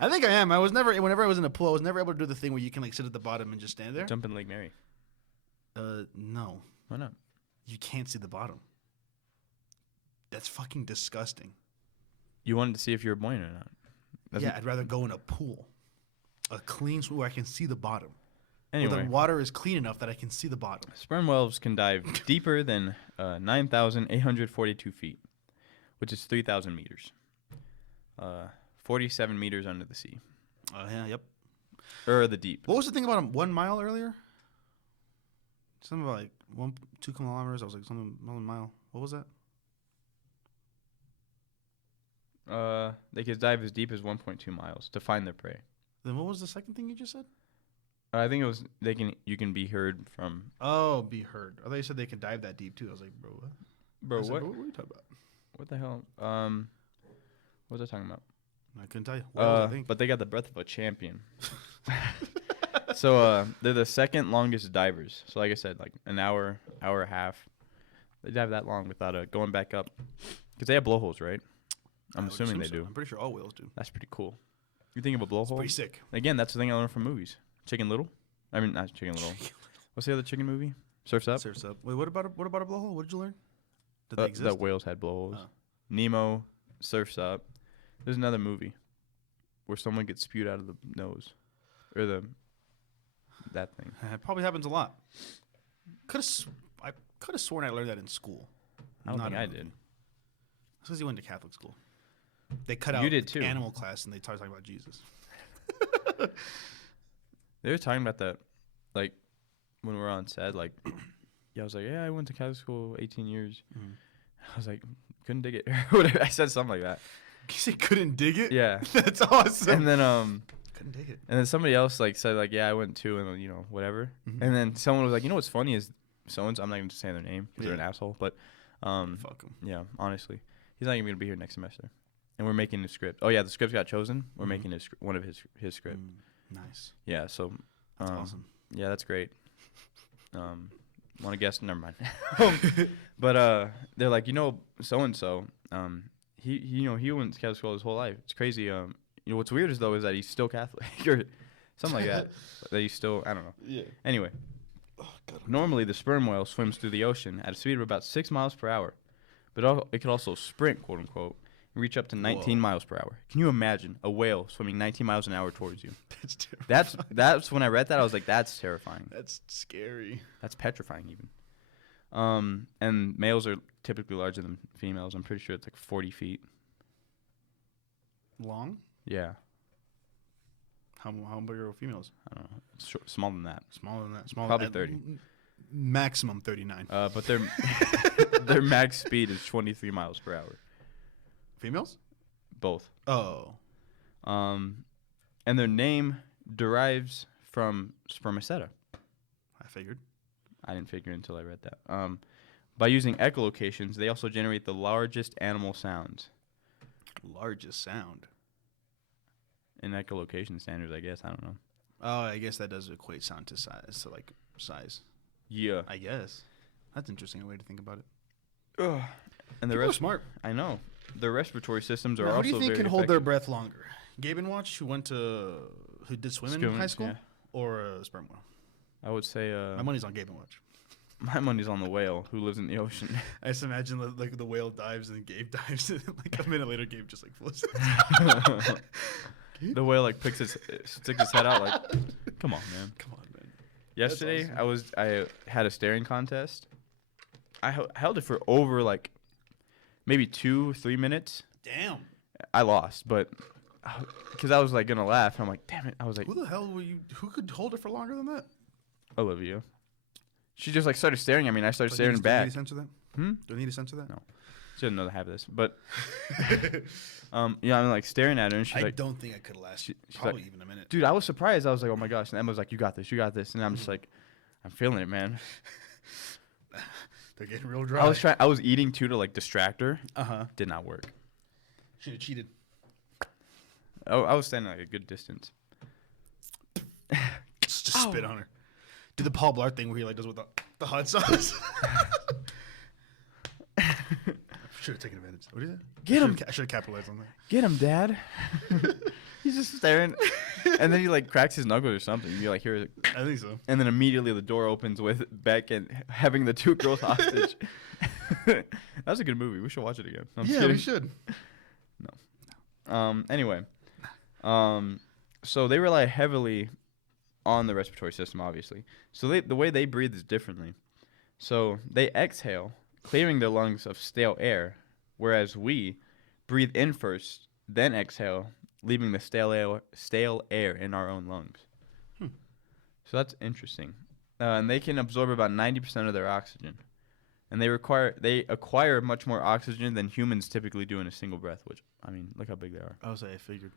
I think I am. Whenever I was in a pool, I was never able to do the thing where you can like sit at the bottom and just stand there. Jump in Lake Mary. No. Why not? You can't see the bottom. That's fucking disgusting. You wanted to see if you were buoyant or not. Yeah, I'd rather go in a pool. A clean swim where I can see the bottom. Anyway. Where the water is clean enough that I can see the bottom. Sperm whales can dive deeper than 9,842 feet, which is 3,000 meters. 47 meters under the sea. Yeah, yep. Or the deep. What was the thing about 1 mile earlier? Something about like 2 kilometers. I was like, something 1 mile. What was that? They can dive as deep as 1.2 miles to find their prey. Then what was the second thing you just said? I think it was you can be heard from. Oh, be heard. I thought you said they could dive that deep too. I was like, bro, what? Bro, what? What are you talking about? What the hell? What was I talking about? I couldn't tell you. I think. But they got the breath of a champion. So they're the second longest divers. So like I said, like an hour and a half. They dive that long without going back up, because they have blowholes, right? I'm assuming they do. I'm pretty sure all whales do. That's pretty cool. You think of a blowhole? Pretty sick. Again, that's the thing I learned from movies. Chicken Little. I mean, not Chicken Little. What's the other chicken movie? Surf's Up. Surf's Up. Wait, what about a blowhole? What did you learn? Did they exist? That whales had blowholes. Oh. Nemo, Surf's Up. There's another movie where someone gets spewed out of the nose, or that thing. It probably happens a lot. I could have sworn I learned that in school. I don't think I did. That's because you went to Catholic school. They cut out You did too. animal class and they started talking about Jesus. They were talking about that, like, when we were on set, like, I was like, yeah, I went to Catholic school 18 years. Mm. I was like, couldn't dig it. Or whatever. I said something like that. You say couldn't dig it? Yeah. That's awesome. And then, couldn't dig it. And then somebody else, like, said, like, yeah, I went too, and, you know, whatever. Mm-hmm. And then someone was like, you know what's funny is so-and-so, I'm not going to say their name because they're an asshole, but, fuck him. Yeah, honestly. He's not even going to be here next semester. And we're making the script. Oh, yeah, the script got chosen. We're making one of his script. Nice. Yeah, so. That's awesome. Yeah, that's great. Want to guess? Never mind. But they're like, you know, so-and-so, he went to Catholic school his whole life. It's crazy. You know, what's weird is that he's still Catholic or something like that. That he's still, I don't know. Yeah. Anyway, normally the sperm whale swims through the ocean at a speed of about 6 miles per hour. But it could also sprint, quote unquote, and reach up to 19 miles per hour. Can you imagine a whale swimming 19 miles an hour towards you? That's terrifying. That's when I read that, I was like, that's terrifying. That's scary. That's petrifying even. And males are typically larger than females. I'm pretty sure it's like 40 feet. Long? Yeah. How big are females? I don't know. It's smaller than that. Smaller than that. Probably 30. Maximum 39. But their max speed is 23 miles per hour. Females? Both. Oh. And their name derives from spermaceta. I figured. I didn't figure until I read that. By using echolocations, they also generate the largest animal sounds. Largest sound? In echolocation standards, I guess. I don't know. Oh, I guess that does equate sound to size. So, like, size. Yeah. I guess. That's an interesting way to think about it. Ugh. And the People are rest smart. I know. Their respiratory systems are now, also who do you think very can hold their effective. breath longer? Gabe and Watch, who did swim in high school, yeah. or sperm whale? I would say My money's on Gabe and Watch. my money's on the whale who lives in the ocean. I just imagine like the whale dives and Gabe dives, and like a minute later, Gabe just like floats. The whale like sticks his head out like, come on, man. Come on, man. Yesterday, awesome. I had a staring contest. I held it for over like maybe 2-3 minutes. Damn. I lost, but because I was like gonna laugh, I'm like, damn it. I was like, Who the hell were you? Who could hold it for longer than that? Olivia. She just like started staring at me, and I started staring Do I back. need to censor that? Hmm? Do I need to censor that? No. She doesn't know the half of this, but yeah, I'm like staring at her, and she's I like, don't think I could last she's probably like, even a minute. dude, I was surprised. I was like, oh my gosh. And Emma was like, you got this, and I'm just like, I'm feeling it, man. They're getting real dry. I was eating too to like distract her. Did not work. Should have cheated. I was standing like a good distance. Just spit on her. Do the Paul Blart thing where he like does with the hot sauce. Should have taken advantage. What is it? Get him. I should have capitalized on that. Get him, Dad. He's just staring. And then he like cracks his knuckles or something. You like hear it. I think so. And then immediately the door opens with Beck and having the 2 girls hostage. That was a good movie. We should watch it again. I'm just kidding. We should. Anyway. So they rely heavily on the respiratory system, obviously. So the way they breathe is differently. So they exhale, clearing their lungs of stale air, whereas we breathe in first, then exhale, leaving the stale air in our own lungs. So that's interesting. And they can absorb about 90% of their oxygen. And they acquire much more oxygen than humans typically do in a single breath, which, I mean, look how big they are. I was like, I figured.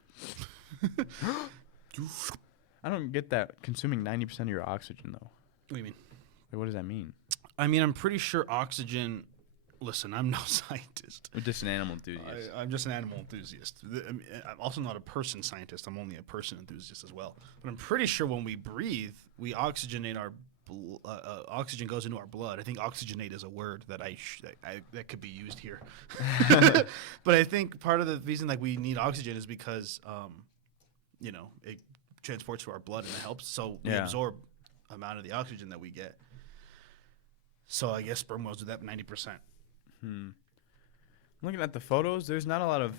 I don't get that consuming 90% of your oxygen, though. What do you mean? Like, what does that mean? I mean, I'm pretty sure oxygen... Listen, I'm no scientist. You're just an animal enthusiast. I'm just an animal enthusiast. I'm also not a person scientist. I'm only a person enthusiast as well. But I'm pretty sure when we breathe, we oxygenate our... oxygen goes into our blood. I think oxygenate is a word that that could be used here. But I think part of the reason like we need oxygen is because, it transports to our blood and it helps. So we absorb amount of the oxygen that we get. So I guess sperm whales do that 90%. Looking at the photos, there's not a lot of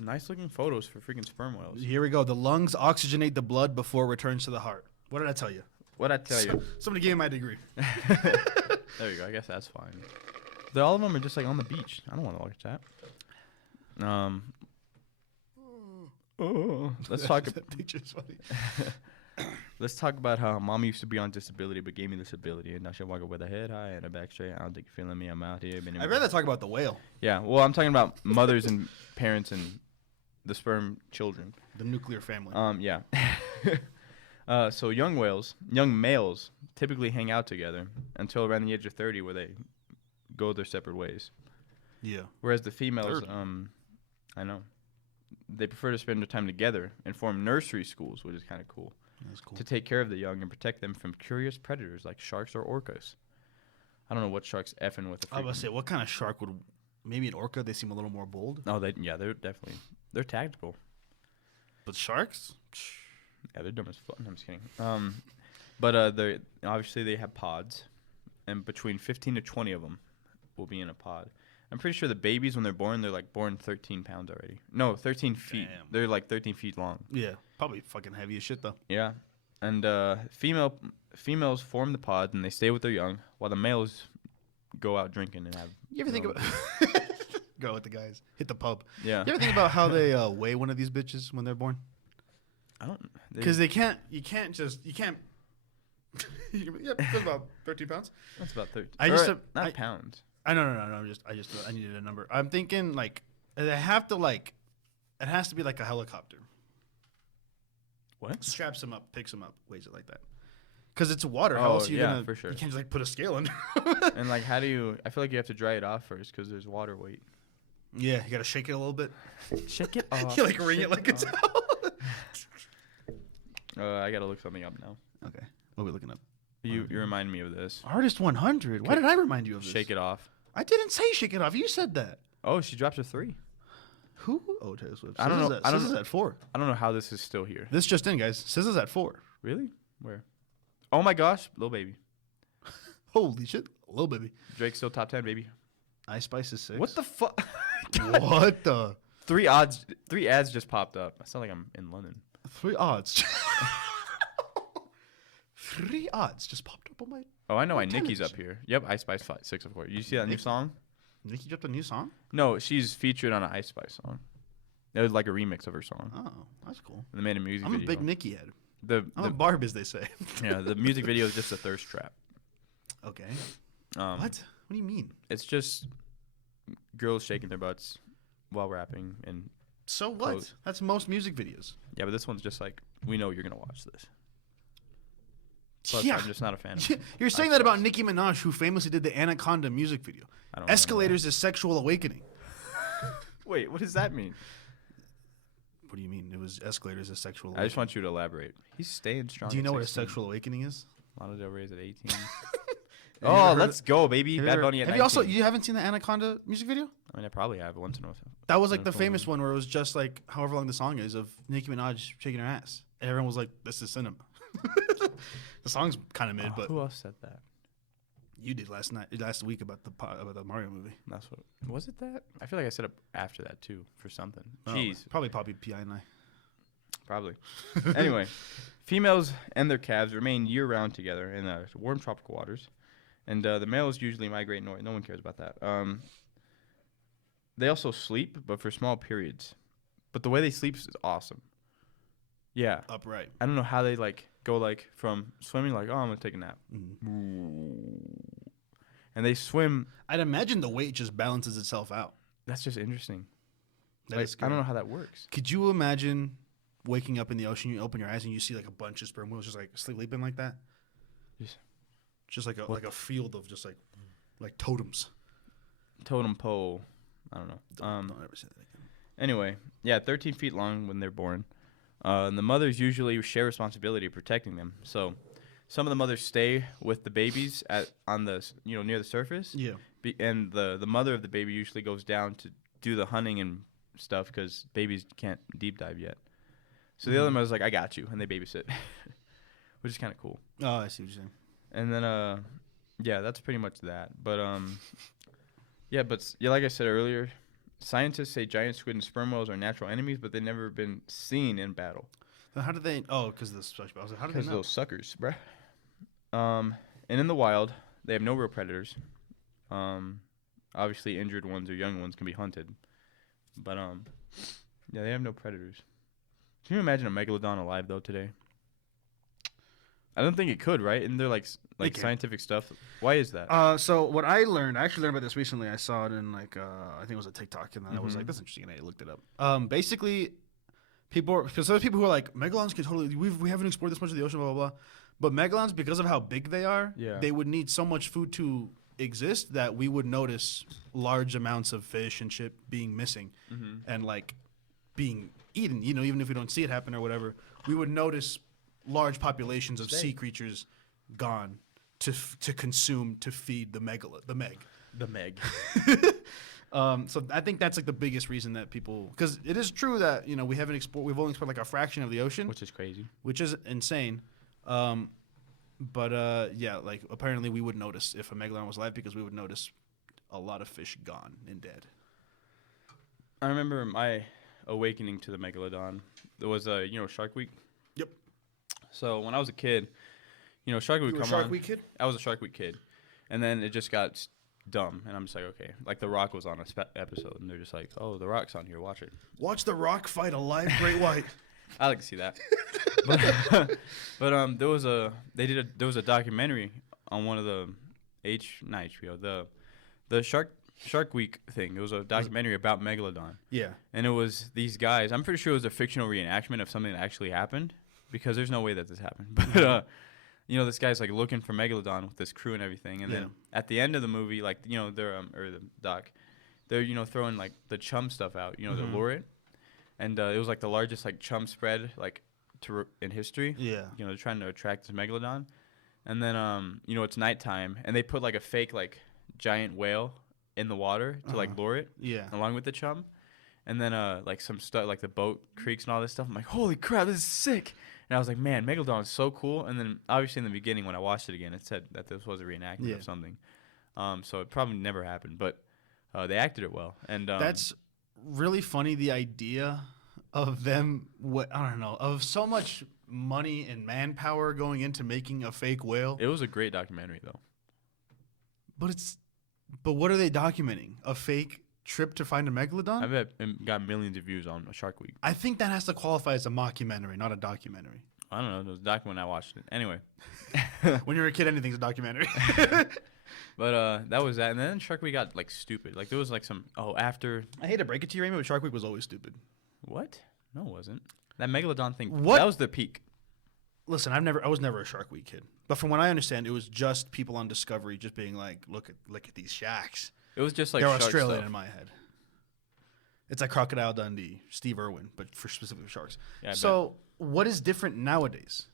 nice-looking photos for freaking sperm whales. Here we go. The lungs oxygenate the blood before it returns to the heart. What did I tell you? What'd I tell you? Somebody gave me my degree. There you go. I guess that's fine. All of them are just like on the beach. I don't want to watch that. Let's talk. That picture's funny. Let's talk about how mom used to be on disability but gave me this ability, and now she'll walk up with a head high and a back straight. I don't think you're feeling me. I'm out here. I'd rather talk about the whale. Yeah, well, I'm talking about mothers and parents and the sperm children. The nuclear family. Yeah. So young males typically hang out together until around the age of 30, where they go their separate ways. Yeah. Whereas the females, 30. I know, they prefer to spend their time together and form nursery schools, which is kind of cool. That's cool. To take care of the young and protect them from curious predators like sharks or orcas. I don't know what sharks effing with. I was about to say, what kind of shark would? Maybe an orca. They seem a little more bold. Oh, they're definitely tactical. But sharks? Yeah, they're dumb as fuck. I'm just kidding. But they obviously they have pods, and between 15 to 20 of them will be in a pod. I'm pretty sure the babies, when they're like born 13 pounds already. No, 13 feet. Damn. They're like 13 feet long. Yeah, probably fucking heavy as shit though. Yeah, and females form the pod and they stay with their young, while the males go out drinking and have. You ever think about go with the guys, hit the pub? Yeah. You ever think about how they weigh one of these bitches when they're born? I don't. Because you can't. Yeah, that's about 13 pounds. That's about 13. Not pounds. No. I needed a number. I'm thinking like it has to be like a helicopter. What? Straps him up, picks him up, weighs it like that. Because it's water. How else are you gonna? For sure. You can't just like put a scale in. And like, how do you? I feel like you have to dry it off first because there's water weight. Yeah, you gotta shake it a little bit. Shake it off. You like wring it like a towel. I gotta look something up now. Okay, what are we looking up? You remind me of this. Artist 100. Why did I remind you of this? Shake it off. I didn't say shake it off. You said that. Oh, she drops a 3. Who? Oh, Taylor Swift. I don't know. SZA's at 4. I don't know how this is still here. This just in, guys. SZA's at 4. Really? Where? Oh my gosh, Lil Baby. Holy shit, Lil Baby. Drake's still top 10, baby. Ice Spice is 6. What the fuck? What the? 3 ads just popped up. I sound like I'm in London. 3 odds. 3 odds just popped up on my. Oh, I know why television. Nicki's up here. Yep, Ice Spice 6 of 4. You see that new song? Nicki dropped a new song? No, she's featured on an Ice Spice song. It was like a remix of her song. Oh, that's cool. And they made a music I'm video. a big Nicki head. I'm The a barb, as they say. yeah, the music video is just a thirst trap. Okay. What? What do you mean? It's just girls shaking their butts while rapping, and So what? Close. That's most music videos. yeah, but this one's just like, we know you're gonna watch this. Plus, Yeah. I'm just not a fan of it. You're saying that about Nicki Minaj, who famously did the Anaconda music video. I don't remember Escalators is sexual awakening. that. Wait, what does that mean? What do you mean? It was Escalators is sexual I awakening. just want you to elaborate. He's staying strong. Do you at know what a 16. sexual awakening is? Lana Del Rey's at 18. Have you ever Oh, heard let's go, baby. Have you Bad ever- Bunny at have you also 19. you haven't seen the Anaconda music video? I mean, I probably have once in a while. That was like Yeah, the probably. famous one where it was just like however long the song is of Nicki Minaj shaking her ass. And everyone was like, "This is cinema." The song's kind of mid, but Who else said that? you did last week about the Mario movie. That's what. Was it that? I feel like I said it after that too for something. Oh, Jeez, probably Poppy Pi and I. probably. Anyway, females and their calves remain year-round together in warm tropical waters, and the males usually migrate north. No one cares about that. They also sleep, but for small periods. But the way they sleep is awesome. Yeah, Upright. I don't know how they go from swimming oh, I'm gonna take a nap, and they swim. I'd imagine the weight just balances itself out. That's just interesting. That Like, is I don't know scary. how that works. Could you imagine waking up in the ocean? You open your eyes and you see like a bunch of sperm whales just like sleeping like that. Yes. Just like What? a field of just like totems. Totem pole. I don't know. Don't ever say that again. Anyway, yeah, 13 feet long when they're born. And the mothers usually share responsibility of protecting them. So some of the mothers stay with the babies on the near the surface. Yeah. And the mother of the baby usually goes down to do the hunting and stuff because babies can't deep dive yet. So the other mother's like, I got you, and they babysit, which is kind of cool. Oh, I see what you're saying. And then yeah, that's pretty much that. But yeah, like I said earlier, scientists say giant squid and sperm whales are natural enemies, but they've never been seen in battle. Then how did they? Oh, because the special. I was like, how did they Because know? those suckers, bruh. And in the wild, they have no real predators. Obviously, injured ones or young ones can be hunted, but yeah, they have no predators. Can you imagine a megalodon alive though today? I don't think it could, right? And they're like can. scientific stuff. Why is that? So what I actually learned about this recently. I saw it in I think it was a TikTok, and then I was like, that's interesting, and I looked it up. Basically, because there's people who are like, megalodons can totally, we haven't explored this much of the ocean, blah blah blah. But megalodons, because of how big they are, they would need so much food to exist that we would notice large amounts of fish and shit being missing, and being eaten. Even if we don't see it happen or whatever, we would notice large populations of sea creatures gone to consume to feed the meg. The Meg. So I think that's the biggest reason that people, because it is true that we've only explored a fraction of the ocean, Which is crazy. which is insane. But yeah, apparently we would notice if a megalodon was alive because we would notice a lot of fish gone and dead. I remember my awakening to the megalodon. There was Shark Week. Yep. So when I was a kid, Shark Week You were a come Shark on. Week kid? I was a Shark Week kid, and then it just got dumb, and I'm just like, okay, The Rock was on a episode, and they're just like, oh, The Rock's on here, watch it. Watch The Rock fight a live great white. I like to see that. but there was a documentary on one of the not HBO, the Shark Week thing. It was a documentary about megalodon. Yeah. And it was these guys. I'm pretty sure it was a fictional reenactment of something that actually happened, because there's no way that this happened. But this guy's looking for megalodon with this crew and everything. And then at the end of the movie, they're or the doc, they're throwing the chum stuff out, to lure it. And it was the largest chum spread in history. Yeah. They're trying to attract this megalodon. And then it's nighttime, and they put a fake giant whale in the water to lure it. Yeah. Along with the chum. And then some stuff the boat creaks and all this stuff. I'm like, holy crap, this is sick. And I was like, man, megalodon is so cool. And then obviously in the beginning when I watched it again, it said that this was a reenactment of something. So it probably never happened, but they acted it well. And that's really funny, the idea of them, of so much money and manpower going into making a fake whale. it was a great documentary though. But what are they documenting? A fake trip to find a megalodon? I bet it got millions of views on Shark Week. I think that has to qualify as a mockumentary, not a documentary. I don't know. It was a documentary when I watched it. Anyway. When you're a kid, anything's a documentary. But that was that. And then Shark Week got stupid. There was after. I hate to break it to you, Raymond, but Shark Week was always stupid. What? No, it wasn't. That megalodon thing. What? That was the peak. Listen, I was never a Shark Week kid. But from what I understand, it was just people on Discovery just being like, look at these sharks. It was just They're shark Australian stuff. in my head. It's like Crocodile Dundee, Steve Irwin, but for specific sharks. Yeah, so what is different nowadays?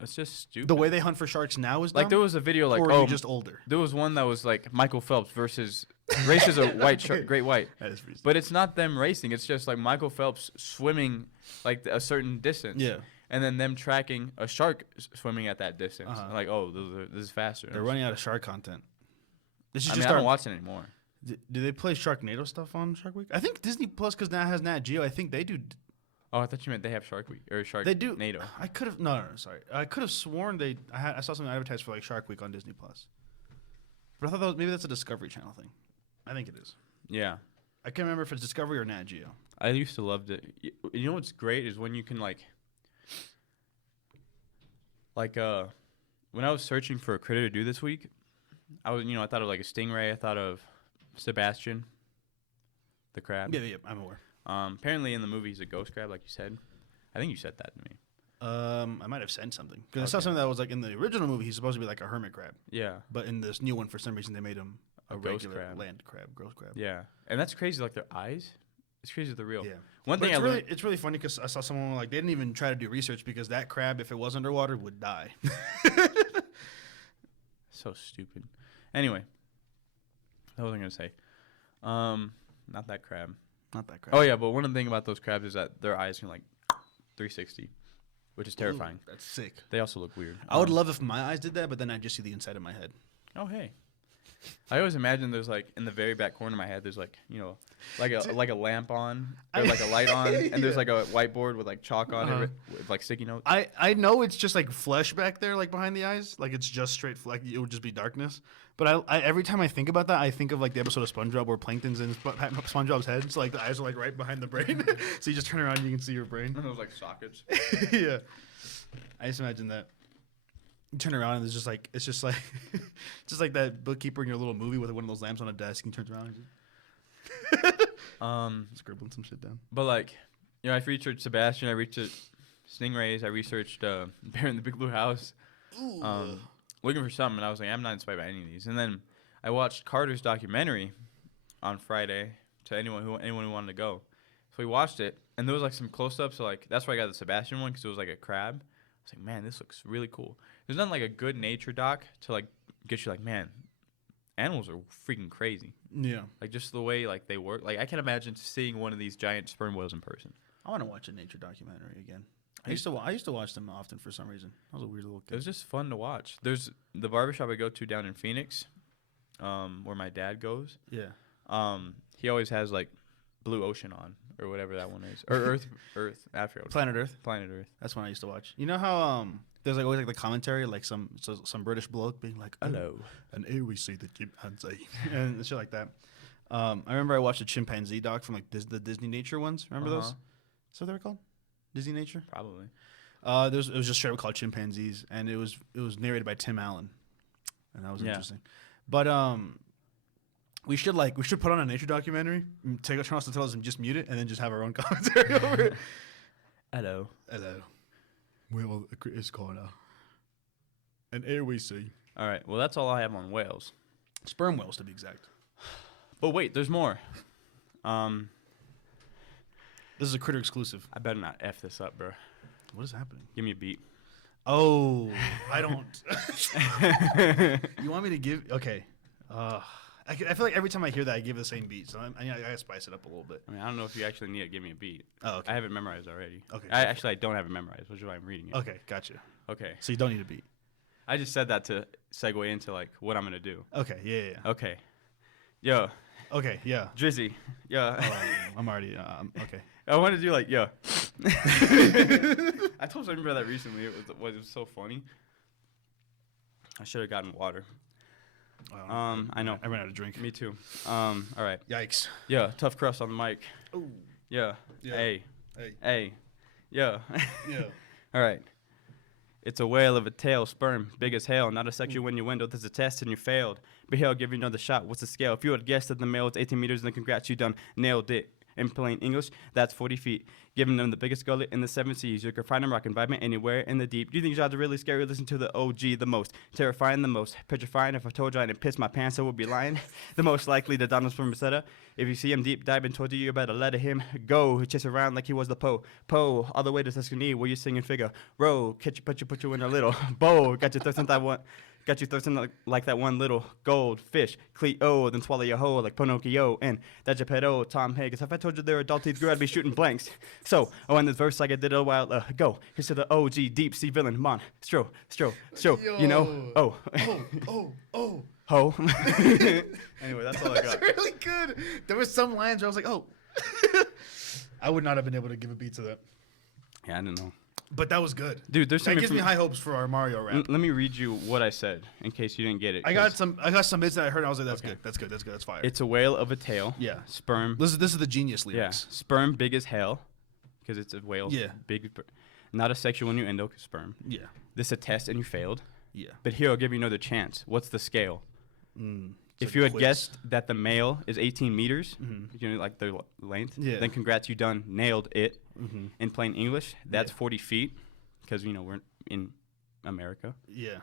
It's just stupid. The way they hunt for sharks now is like dumb? there was a video like or are you just older? There was one that was like Michael Phelps versus races a white shark, great white. That is pretty But it's not them racing. It's just like Michael Phelps swimming like a certain distance. Yeah. And then them tracking a shark swimming at that distance. Uh-huh. Like, oh, this is faster. They're running out of shark content. They should I just mean, I start. don't watch it anymore. Do they play Sharknado stuff on Shark Week? I think Disney Plus, because now has Nat Geo. I think they do. Oh, I thought you meant they have Shark Week or Shark They do. NATO. I could have no, sorry. I could have sworn I saw something advertised for like Shark Week on Disney Plus. But I thought maybe that's a Discovery Channel thing. I think it is. Yeah. I can't remember if it's Discovery or Nat Geo. I used to love it. You know what's great is when you can like when I was searching for a critter to do this week, I thought of like a stingray. I thought of Sebastian, the crab. Yeah, I'm aware. Apparently in the movie he's a ghost crab, like you said. I think you said that to me. I might have sent something because I saw something that was like in the original movie. He's supposed to be like a hermit crab, Yeah. but in this new one, for some reason, they made him a ghost regular crab. land crab, ghost crab. Yeah. And that's crazy. Like their eyes. It's crazy. They're real. Yeah. One But thing I learned. it's really funny because I saw someone like they didn't even try to do research because that crab, if it was underwater, would die. So stupid. Anyway, what was I gonna say? Not that crab. Not that crab. Oh yeah, but one of the thing about those crabs is that their eyes can like 360, which is terrifying. Ooh, that's sick. They also look weird. I would love if my eyes did that, but then I'd just see the inside of my head. Oh hey. I always imagine there's like in the very back corner of my head there's like like a lamp on or like a light on and there's like a whiteboard with like chalk on it with like sticky notes. I know it's just like flesh back there, like behind the eyes, like it's just straight, like it would just be darkness. But I every time I think about that, I think of like the episode of SpongeBob where Plankton's in SpongeBob's head, so like the eyes are like right behind the brain, so you just turn around and you can see your brain. And those like sockets. Yeah, I just imagine that. You turn around and it's just like just like that bookkeeper in your little movie with one of those lamps on a desk. And he turns around and just scribbling some shit down. But like, I researched Sebastian. I researched stingrays. I researched Bear in the Big Blue House. Looking for something, and I was like, I'm not inspired by any of these. And then I watched Carter's documentary on Friday to anyone who wanted to go. So we watched it, and there was like some close-ups. So like that's why I got the Sebastian one because it was like a crab. I was like, man, this looks really cool. There's nothing like a good nature doc to like get you like, man, animals are freaking crazy. Yeah, like just the way like they work. Like I can imagine seeing one of these giant sperm whales in person. I want to watch a nature documentary again. I used to watch them often for some reason. I was a weird little kid. It was just fun to watch. There's the barbershop I go to down in Phoenix, where my dad goes. Yeah. He always has like Blue Ocean on or whatever that one is, or Earth. After Planet Earth. Planet Earth. That's one I used to watch. You know how there's like always like the commentary, like some British bloke being like, "Hello," and here we see the chimpanzee and shit like that. I remember I watched a chimpanzee doc from like the Disney Nature ones. Remember those? Is that what they were called? Disney Nature? Probably. It was just straight up called Chimpanzees, and it was narrated by Tim Allen, and that was interesting. But we should put on a nature documentary, take a chance to tell us and just mute it, and then just have our own commentary over it. Hello. Well, it's called and here we see. All right. Well, that's all I have on whales. Sperm whales, to be exact. But wait, there's more. This is a critter exclusive. I better not F this up, bro. What is happening? Give me a beat. Oh, I don't. You want me to give? Okay. I feel like every time I hear that, I give the same beat, so I gotta spice it up a little bit. I mean, I don't know if you actually need to give me a beat. Oh, okay. I have it memorized already. Okay. I don't have it memorized, which is why I'm reading it. Okay, gotcha. Okay. So you don't need a beat. I just said that to segue into like what I'm gonna do. Okay. Yeah. Okay. Yo. Okay. Yeah. Drizzy. Yeah. Oh, I'm already. Okay. I want to do like yo. I told somebody about that recently. It was so funny. I should have gotten water. I know. I ran out of drink. Me too. All right. Yikes. Yeah. Tough crust on the mic. Ooh. Yeah. Yeah. Hey. Yeah. Yeah. All right. It's a whale of a tail, sperm, big as hell. Not a sexual innuendo. There's a test and you failed. But hell, give you another shot. What's the scale? If you had guessed that the male is 18 meters, then congrats, you done nailed it. In plain English, that's 40 feet. Giving them the biggest gullet in the 7 seas. You can find them rocking vibing anywhere in the deep. Do you think jobs are really scary? Listen to the OG the most. Terrifying the most. Petrifying. If I told you I didn't piss my pants, I would be lying. The most likely to Donald from Rosetta. If you see him deep diving towards you, you better let him go. Chase around like he was the Po, all the way to Tuscany where you singing figure. Row, catch you, put you in a little bowl. Got you thirsting that one. Got you thirsting like that one little gold fish. Cleo, then swallow your whole like Pinocchio. And that Geppetto, Tom Hanks. If I told you they're adult teeth grew, I'd be shooting blanks. So, in this verse like I did a while ago. Here's to the OG deep sea villain, Monstro. You know? Oh. Ho. Anyway, that's all I got. That's really good. There was some lines where I was like, oh. I would not have been able to give a beat to that. Yeah, I don't know. But that was good. Dude, there's That some gives me high hopes for our Mario rap. Let me read you what I said in case you didn't get it. I got some bits that I heard and I was like, that's Okay. good. That's good. That's good. That's fire. It's a whale of a tail. Yeah. Sperm. This is the genius Yeah. lyrics. Sperm big as hell because it's a whale. Yeah. Big. Not a sexual innuendo, 'cause sperm. Yeah. This a test and you failed. Yeah. But here I'll give you another chance. What's the scale? It's If like you a had quiz. guessed that the male is 18 meters, Mhm. you know, like the length, Yeah. then congrats, you done nailed it. Mhm. In plain English, that's Yeah. 40 feet because, you know, we're in America. Yeah.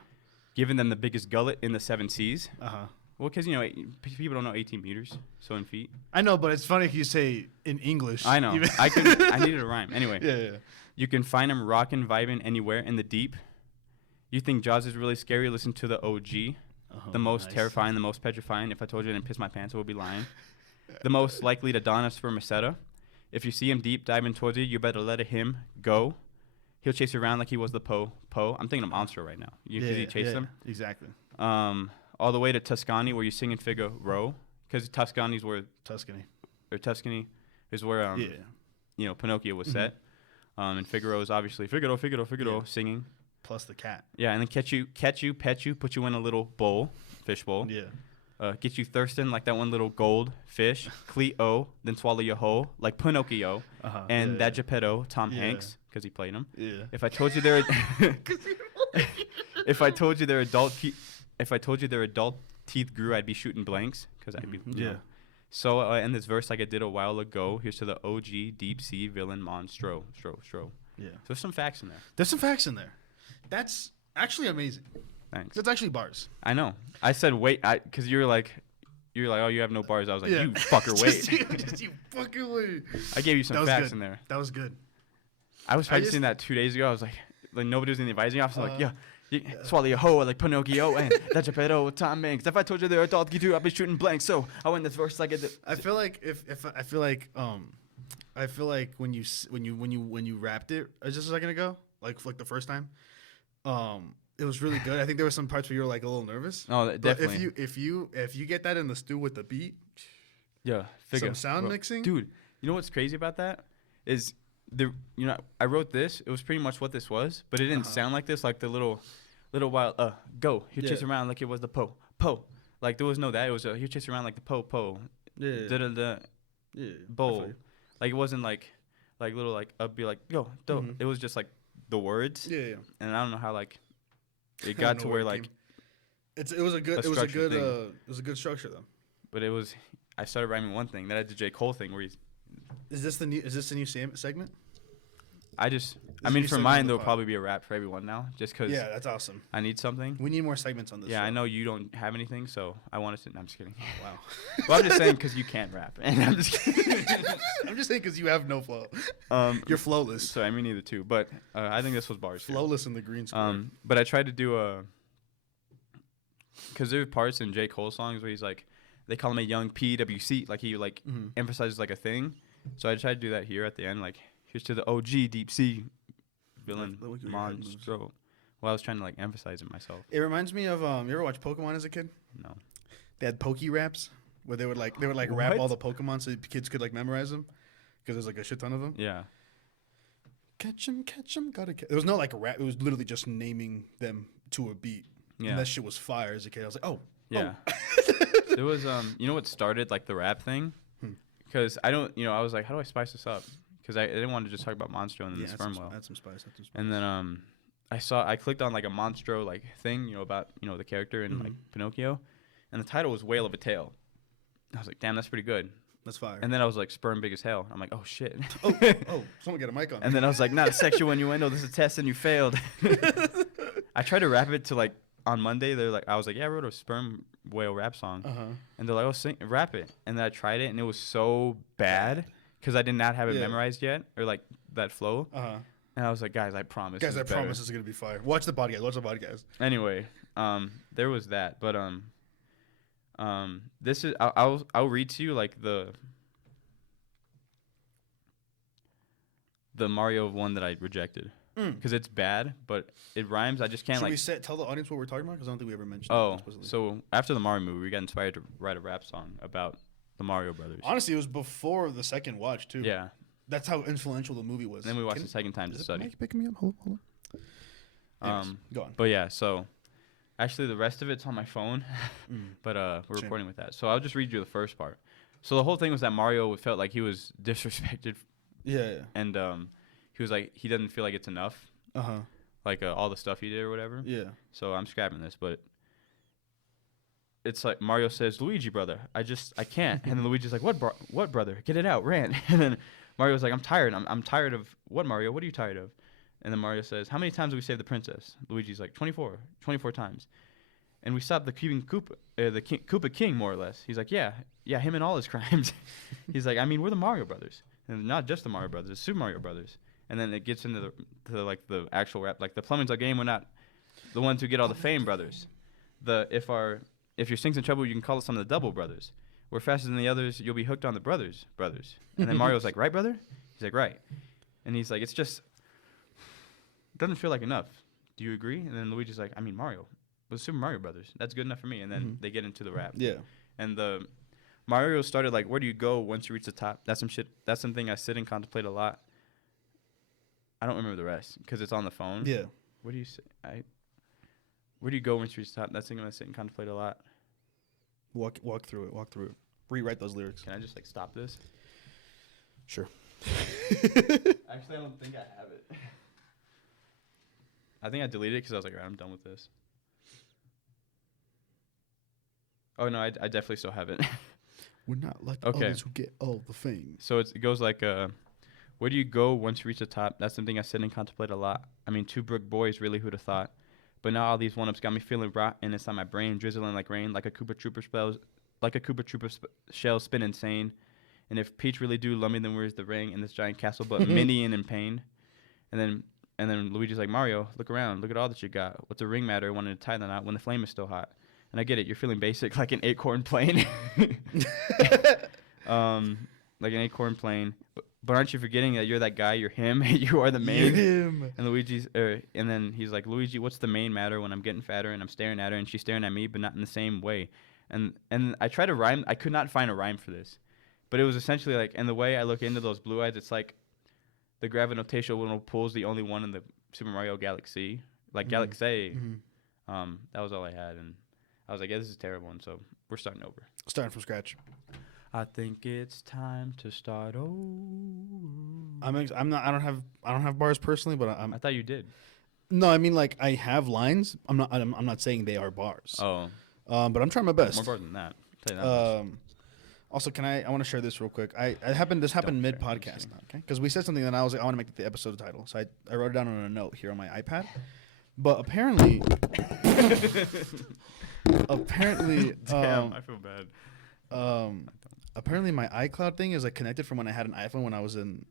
Giving them the biggest gullet in the 7 seas. Uh-huh. Well, because, you know, people don't know 18 meters, so in feet. I know, but it's funny if you say in English. I know. even- I needed a rhyme. Anyway, Yeah. you can find them rocking, vibing anywhere in the deep. You think Jaws is really scary? Listen to the OG. The most nice. terrifying, the most petrifying. If I told you I didn't piss my pants, I would be lying. The most likely to don us for Meseta. If you see him deep diving towards you, you better let him go. He'll chase you around like he was the Po. I'm thinking of Monster right now. Because he chased them. Exactly. All the way to Tuscany where you sing in Figaro. Because Tuscany's where, Tuscany. or Tuscany is where, Yeah. you know, Pinocchio was set. And Figaro is obviously Figaro, Yeah. singing. Plus the cat. Yeah, and then catch you, pet you, put you in a little bowl, fish bowl. Yeah. Get you thirsting like that one little gold fish, Cleo, then swallow your whole like Pinocchio, Uh-huh. and yeah. that Geppetto, Tom Yeah. Hanks, because he played him. Yeah. If I told you they're, if I told you their adult teeth grew, I'd be shooting blanks because I'd be you Yeah. know. So in this verse like I did a while ago, here's to the OG deep sea villain Monstro. Yeah. So there's some facts in there. There's some facts in there. That's actually amazing. Thanks. That's actually bars. I know. I said wait, because you're like, oh, you have no bars. I was like, Yeah. you fucker, wait. just you fucking wait. I gave you That some was facts good. in there. That was good. I was I practicing just- that 2 days ago. I was like nobody was in the advising office. I'm like, Uh, yeah, swallow your hoe like Pinocchio and that Geppetto, Tom Hanks. If I told you they're adult, you do, I'd be shooting blanks. So I win this verse like I did. I feel like when you rapped it just a second ago, like the first time, it was really good. I think there were some parts where you were like a little nervous. Oh, But definitely. if you get that in the stew with the beat, Yeah, figure. some sound Bro, mixing, dude. You know what's crazy about that is I wrote this. It was pretty much what this was, but it didn't sound like this. Like the little while go. He chase Yeah. around like it was the Po. Like there was no that. It was he chase around like the Po. yeah, Da yeah, bowl. Like it wasn't like little like I'd be like go. Mhm. It was just like the words. yeah. And I don't know how like I it don't got know to where where it like came. It was a good structured thing. it was a good structure though. but it was I started rhyming one thing. Then I did J. Cole thing where he's Is this the new segment? I just I This mean new for segment mine of the there'll pod. probably be a rap for everyone now just because Yeah, that's awesome. I need something. We need more segments on this. Yeah, show. I know you don't have anything, so I want to. No, I'm just kidding. Wow. Well, I'm just saying because you can't rap, and I'm just kidding. I'm just saying because you have no flow. You're flowless. So I mean neither too, but I think this was bars. here. Flowless in the green screen. But I tried to do because there are parts in J. Cole songs where he's like, they call him a young PWC, like he like emphasizes like a thing. So I tried to do that here at the end, like here's to the OG deep sea villain Look at your head moves. monstro. Well, I was trying to like emphasize it myself. It reminds me of you ever watch Pokemon as a kid? No. They had Poke raps where they would like rap What? all the Pokemon so kids could like memorize them because there's like a shit ton of them. Yeah. Catch 'em, gotta catch. There was no like rap. It was literally just naming them to a beat. Yeah. And that shit was fire as a kid. I was like, oh. Yeah. There was you know what started like the rap thing? Because I don't, I was like, how do I spice this up? Because I didn't want to just talk about Monstro and then the sperm whale. Add some spice. Add some spice. And then I clicked on like a Monstro like thing, about the character in like Pinocchio, and the title was Whale of a Tail. I was like, damn, that's pretty good. That's fire. And then I was like, sperm big as hell. I'm like, oh shit. oh, someone get a mic on. And then I was like, not a sexual innuendo. This is a test, and you failed. I tried to rap it to like on Monday. They're like, I was like, yeah, I wrote a sperm whale rap song, and they're like, oh, rap it. And then I tried it, and it was so bad because I did not have it memorized yet, or like that flow. And I was like, guys, I promise. Guys, I promise this is gonna be fire. Watch the podcast. Watch the podcast. Anyway, there was that, but this is I'll read to you like the Mario one that I rejected because it's bad, but it rhymes. I just can't Should we tell the audience what we're talking about? Because I don't think we ever mentioned. Oh, so after the Mario movie, we got inspired to write a rap song about the Mario Brothers. Honestly, it was before the second watch too. Yeah. That's how influential the movie was. And then we watched the second time to study. Mike picking me up? Hold on. Go on. But yeah, so actually the rest of it's on my phone, but we're recording with that. So I'll just read you the first part. So the whole thing was that Mario felt like he was disrespected. Yeah. And he was like, he doesn't feel like it's enough. Like all the stuff he did or whatever. Yeah. So I'm scrapping this, but it's like Mario says, Luigi, brother, I can't. And then Luigi's like, what brother? Get it out, rant. And then Mario's like, I'm tired. I'm tired of what, Mario? What are you tired of? And then Mario says, how many times have we saved the princess? Luigi's like, 24 times. And we stopped the Koopa King, more or less. He's like, yeah, him and all his crimes. He's like, I mean, we're the Mario Brothers. And not just the Mario Brothers, it's Super Mario Brothers. And then it gets into the actual rap. Like, the Plumbing's our game, we're not the ones who get all the fame, brothers. If your sink's in trouble, you can call us on the Double Brothers. We're faster than the others, you'll be hooked on the brothers. And then Mario's like, right, brother? He's like, right. And he's like, it doesn't feel like enough. Do you agree? And then Luigi's like, I mean, Mario, with Super Mario Brothers, that's good enough for me. And then they get into the rap. Yeah. And Mario started like, where do you go once you reach the top? That's something I sit and contemplate a lot. I don't remember the rest because it's on the phone. Yeah. What do you say? Where do you go once you reach the top? That's something I sit and contemplate a lot. Walk through it. Rewrite those lyrics. Can I just like stop this? Sure. Actually, I don't think I have it. I think I deleted it because I was like, all right, I'm done with this. Oh, no, I definitely still have it. We're not like Okay. others who get all the fame. So it goes like, where do you go once you reach the top? That's something I sit and contemplate a lot. I mean, two Brook boys, really, who'd have thought? But now all these one-ups got me feeling rotten inside my brain, drizzling like rain, like a Koopa Trooper shell spin insane. And if Peach really do love me, then where's the ring in this giant castle? But Minnie in pain. And then Luigi's like, Mario, look around. Look at all that you got. What's a ring matter? Wanting to tie the knot when the flame is still hot. And I get it. You're feeling basic, like an acorn plane. Like an acorn plane. But aren't you forgetting that you're that guy? You're him. You are the main. You're him. And and then he's like, Luigi, what's the main matter when I'm getting fatter and I'm staring at her and she's staring at me, but not in the same way? And I tried to rhyme. I could not find a rhyme for this. But it was essentially like, and the way I look into those blue eyes, it's like the gravitational pull is the only one in the Super Mario Galaxy. Like Galaxy. That was all I had. And I was like, yeah, this is terrible. And so we're starting over. Starting from scratch. I think it's time to start over. I'm not. I don't have bars personally, but I thought you did. No, I mean like I have lines. I'm not saying they are bars. Oh. But I'm trying my best. More bars than that. I'll tell you that much. Also, I want to share this real quick. This happened mid podcast, okay? Because we said something that I was like, I want to make the episode title, so I wrote it down on a note here on my iPad. But apparently, Damn, I feel bad. Apparently my iCloud thing is like connected from when I had an iPhone when I was in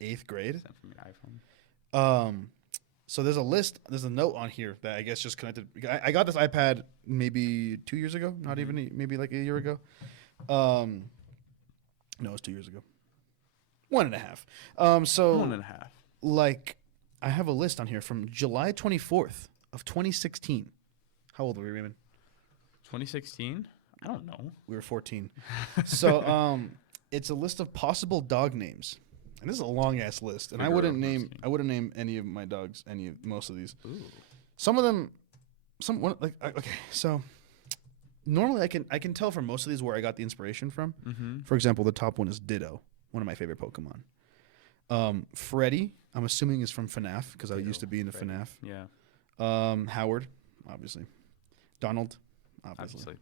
8th grade. Is that from your iPhone? So there's a note on here that I guess just connected. I got this iPad maybe 2 years ago, not even maybe like a year ago. No, it was 2 years ago. 1.5. So 1.5. like I have a list on here from July 24th of 2016. How old were we, Raymond? 2016? I don't know. We were 14. So it's a list of possible dog names. And this is a long ass list. And I wouldn't name any of my dogs, most of these. Ooh. Some of them okay, so normally I can tell from most of these where I got the inspiration from. For example, the top one is Ditto, one of my favorite Pokemon. Freddy, I'm assuming is from FNAF because I used to be into FNAF. Yeah. Howard, obviously. Donald, obviously.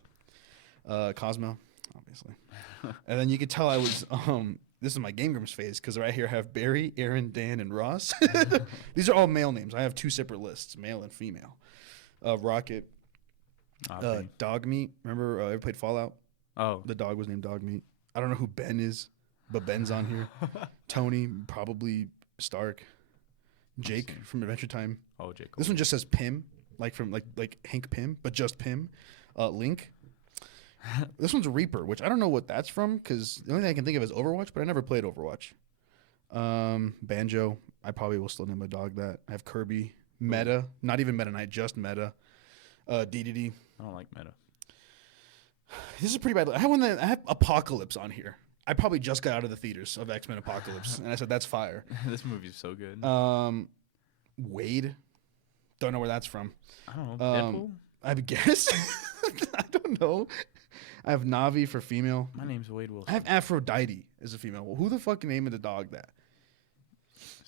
Cosmo, obviously. And then you could tell I was this is my Game Grumps phase because right here I have Barry, Aaron, Dan, and Ross. These are all male names. I have 2 separate lists, male and female. Rocket, Dog Meat. Remember, ever played Fallout? Oh. The dog was named Dog Meat. I don't know who Ben is, but Ben's on here. Tony, probably Stark. Jake from Adventure Time. Oh, Jake. This one just says Pym, like from like Hank Pym, but just Pym. Link. This one's Reaper, which I don't know what that's from because the only thing I can think of is Overwatch, but I never played Overwatch. Banjo. I probably will still name a dog that. I have Kirby. Meta. Not even Meta Knight, just Meta. DDD. I don't like Meta. This is pretty bad. I have Apocalypse on here. I probably just got out of the theaters of X-Men Apocalypse, and I said that's fire. This movie's so good. Wade. Don't know where that's from. I don't know. Deadpool? I guess. I don't know. I have Navi for female. My name's Wade Wilson. I have Aphrodite as a female. Well, who the fuck named a dog that?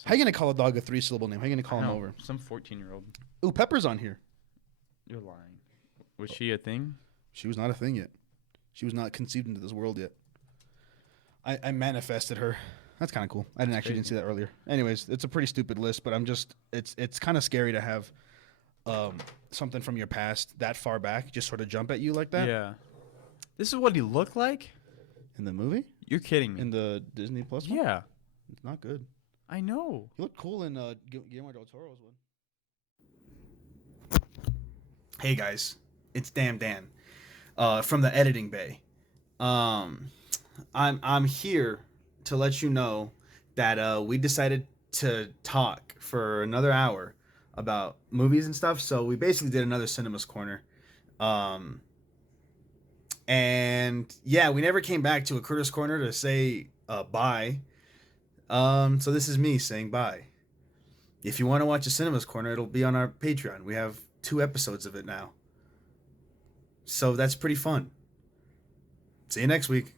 How you gonna call a dog a 3-syllable name? How you gonna call him over? Some 14-year-old. Ooh, Pepper's on here. You're lying. Was she a thing? She was not a thing yet. She was not conceived into this world yet. I manifested her. That's kind of cool. I didn't see that earlier. Anyways, it's a pretty stupid list, but it's kind of scary to have something from your past that far back just sort of jump at you like that. Yeah. This is what he looked like? In the movie? You're kidding me. In the Disney Plus one? Yeah. It's not good. I know. He looked cool in Guillermo del Toro's one. Hey guys, it's Damn Dan from the editing bay. I'm here to let you know that we decided to talk for another hour about movies and stuff. So we basically did another Cinemas Corner. And yeah, we never came back to a Curtis Corner to say bye. So this is me saying bye. If you want to watch a Cinemas Corner, it'll be on our Patreon. We have 2 episodes of it now. So that's pretty fun. See you next week.